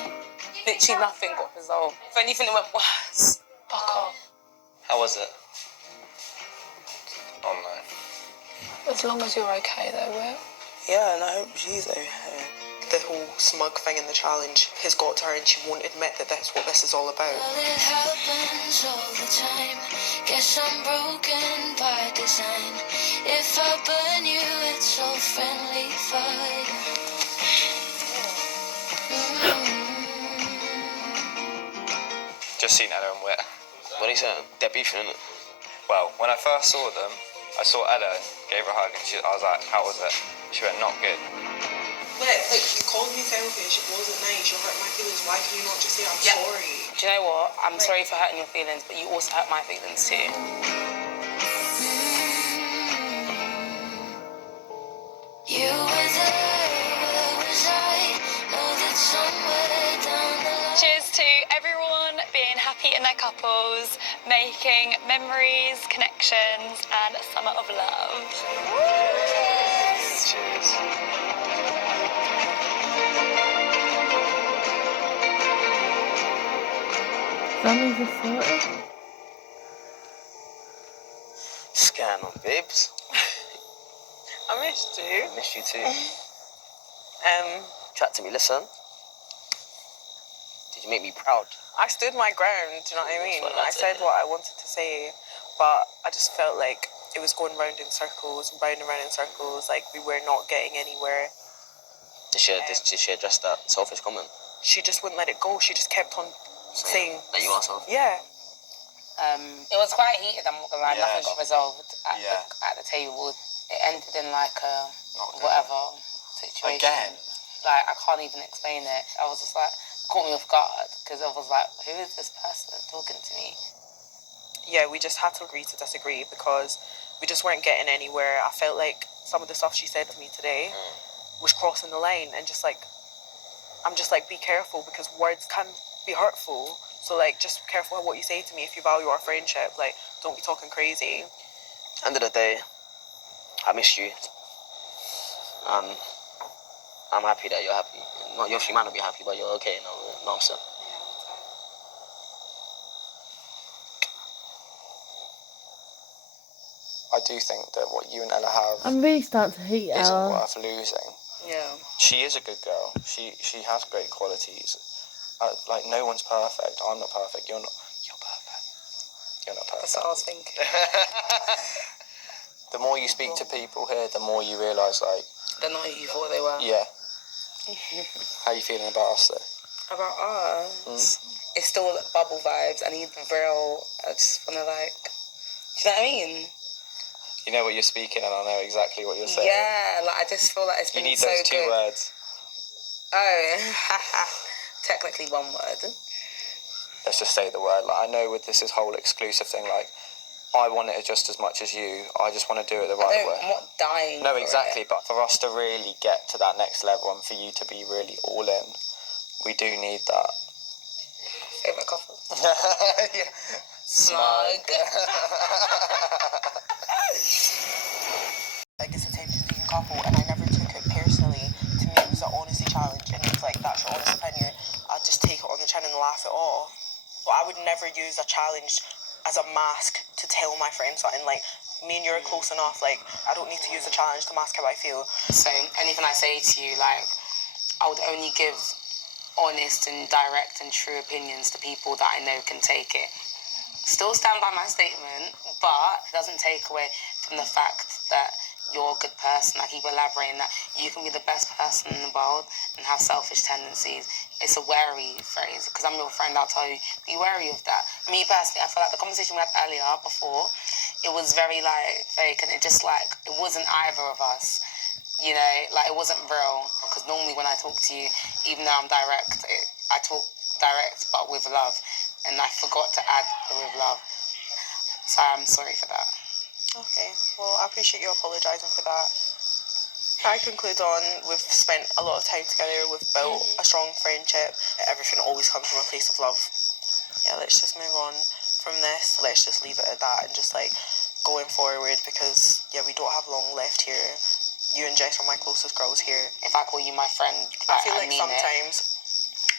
Literally nothing got resolved. If anything, it went worse. Fuck off. How was it? Oh no. As long as you're okay though, Will. Yeah, and I hope she's okay. The whole smug thing in the challenge has got to her and she won't admit that that's what this is all about. Well, it happens all the time. Guess I'm broken by design. If I burn you, it's all friendly fire. Just seen Ella and Whit. What are you saying? They're beefing, innit? Well, when I first saw them, I saw Ella, gave her a hug, and I was like, how was it? She went, not good. Like, you called me selfish, it wasn't nice, you hurt my feelings, why can you not just say I'm sorry? Do you know what? I'm sorry for hurting your feelings, but you also hurt my feelings too. You were there, where was I? Know that somewhere down the line. Cheers to everyone being happy in their couples, making memories, connections, and a summer of love. Cheers. Families are sorted. Scan on, babes. I missed you. I missed you too. Chat to me, listen. Did you make me proud? I stood my ground, do you know what I mean? Well, I that's said it. what I wanted to say, but I just felt like it was going round in circles, round and round in circles, like we were not getting anywhere. Did she address that selfish comment? She just wouldn't let it go, she just kept on saying... That you are selfish? Yeah. It was quite heated, I'm not gonna lie. Yeah, Nothing got resolved at the table. It ended in like a whatever situation. Again? Like, I can't even explain it. I was just like, caught me off guard, because I was like, who is this person talking to me? Yeah, we just had to agree to disagree because we just weren't getting anywhere. I felt like some of the stuff she said to me today was crossing the line, and just like, I'm just like, be careful because words can be hurtful. So like, just be careful what you say to me if you value our friendship. Like, don't be talking crazy. End of the day, I missed you. I'm happy that you're happy. Not you might not be happy, but you're okay. No upset. I do think that what you and Ella have I'm really starting to hate isn't Ella. worth losing. Yeah. She is a good girl. She has great qualities. Like, no one's perfect. I'm not perfect. You're perfect. You're not perfect. That's what I was thinking. The more you speak to people here, the more you realise, like... They're not who you thought they were. Yeah. How you feeling about us, though? About us? It's still bubble vibes. I need the real... I just want to, like... Do you know what I mean? You know what you're speaking, and I know exactly what you're saying. Yeah, like, I just feel like it's been so good. You need those two words. Oh, technically one word. Let's just say the word. Like, I know with this whole exclusive thing, like, I want it just as much as you. I just want to do it the right way. I'm not dying. No, exactly. But for us to really get to that next level and for you to be really all in, we do need that. Favourite couple? Yeah. Smug. Like, it's a type-speaking couple, and I never took it personally. To me, it was an honesty challenge, and it's like, that's your honest opinion. I'd just take it on the chin and laugh it off. But I would never use a challenge as a mask to tell my friend something. Like, me and you are close enough, like, I don't need to use a challenge to mask how I feel. So, anything I say to you, like, I would only give honest and direct and true opinions to people that I know can take it. Still stand by my statement, but it doesn't take away from the fact that you're a good person. I keep elaborating that you can be the best person in the world and have selfish tendencies. It's a wary phrase, because I'm your friend, I'll tell you, be wary of that. Me personally, I feel like the conversation we had earlier, before, it was very, like, fake, and it just, like, it wasn't either of us. You know, like, it wasn't real, because normally when I talk to you, even though I'm direct, I talk direct, but with love, and I forgot to add the with love. So I'm sorry for that. Okay, well, I appreciate you apologising for that. I conclude on, we've spent a lot of time together, we've built a strong friendship. Everything always comes from a place of love. Yeah, let's just move on from this. Let's just leave it at that and just, like, going forward, because, yeah, we don't have long left here. You and Jess are my closest girls here. If I call you my friend, I feel like mean sometimes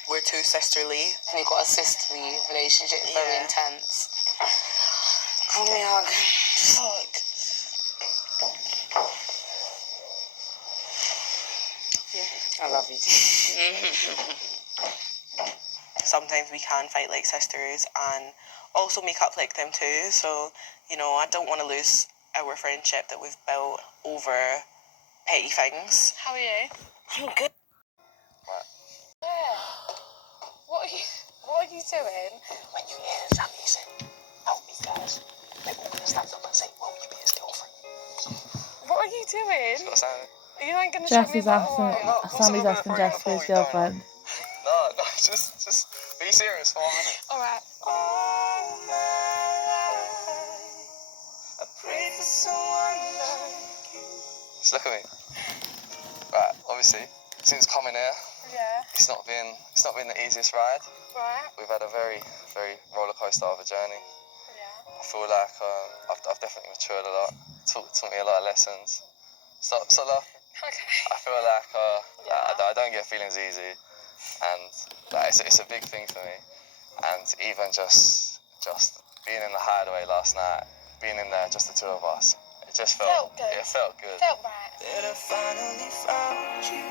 we're too sisterly. We've got a sisterly relationship, very intense. Give me a hug. Fuck. Yeah, I love you. Sometimes we can fight like sisters and also make up like them too. So, you know, I don't want to lose our friendship that we've built over petty things. How are you? I'm good. Yeah. What are you doing? When you hear Sammy say, help me guys, they all gonna stand up and say, will you be his girlfriend? What are you doing? You ain't gonna Jess shut me is up. asking, Sammy's asking Jess for his girlfriend. No, just be serious for a minute. Alright. Just look at me. Right, obviously, since coming here, Yeah. it's not been the easiest ride. Right. We've had a very, very roller coaster of a journey. Yeah. I feel like I've definitely matured a lot. Taught me a lot of lessons. Stop laughing. Okay. I feel like I don't get feelings easy, and like, it's a big thing for me. And even just being in the hideaway last night, being in there, just the two of us, it just felt good. It felt good. Felt right. That I finally found you.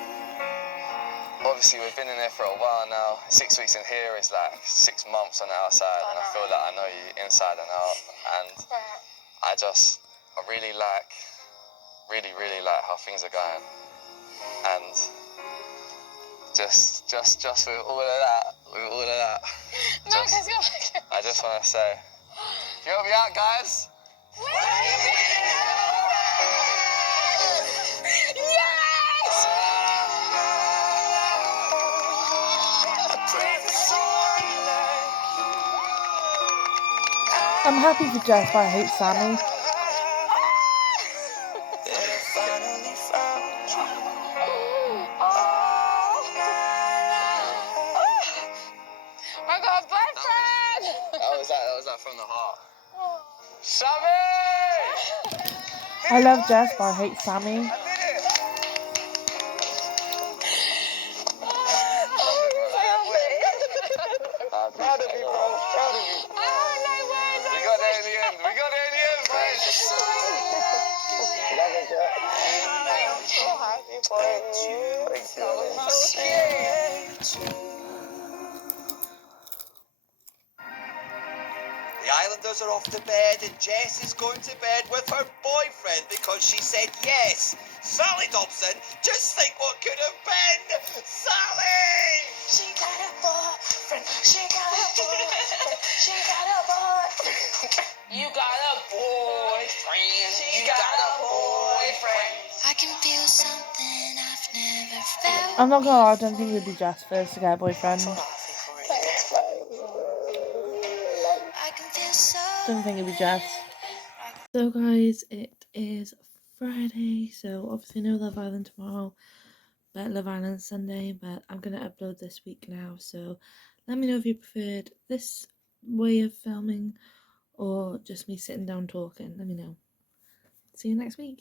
Obviously, we've been in there for a while now. 6 weeks in here is like 6 months on the outside, and I feel like I know you inside and out. And I really like how things are going. And just with all of that, No, because you're like... I just want to say, you help me out, guys? Yes! I'm happy for Jess, but I hate Sammy. I got a boyfriend! That was that from the heart. Sammy! I love Jess, but I hate Sammy. Proud of you, bro. Proud of you. We got there in the end. We got there in the end, boys. Love it, Jack. I'm so happy for you. The Islanders are off to bed and Jess is going to bed with her boyfriend because she said yes. Sally Dobson, just think what could have been. Sally! She got a boyfriend. She got a boyfriend. She got a boyfriend. You got a boyfriend. She got a boyfriend. I can feel something I've never felt. I'm not gonna lie, I don't think it'd be Jess first to get a boyfriend. Don't think it'd be Jess. So guys, it is Friday, so obviously no Love Island tomorrow, but Love Island Sunday, but I'm gonna upload this week now, so let me know if you preferred this way of filming or just me sitting down talking. Let me know. See you next week.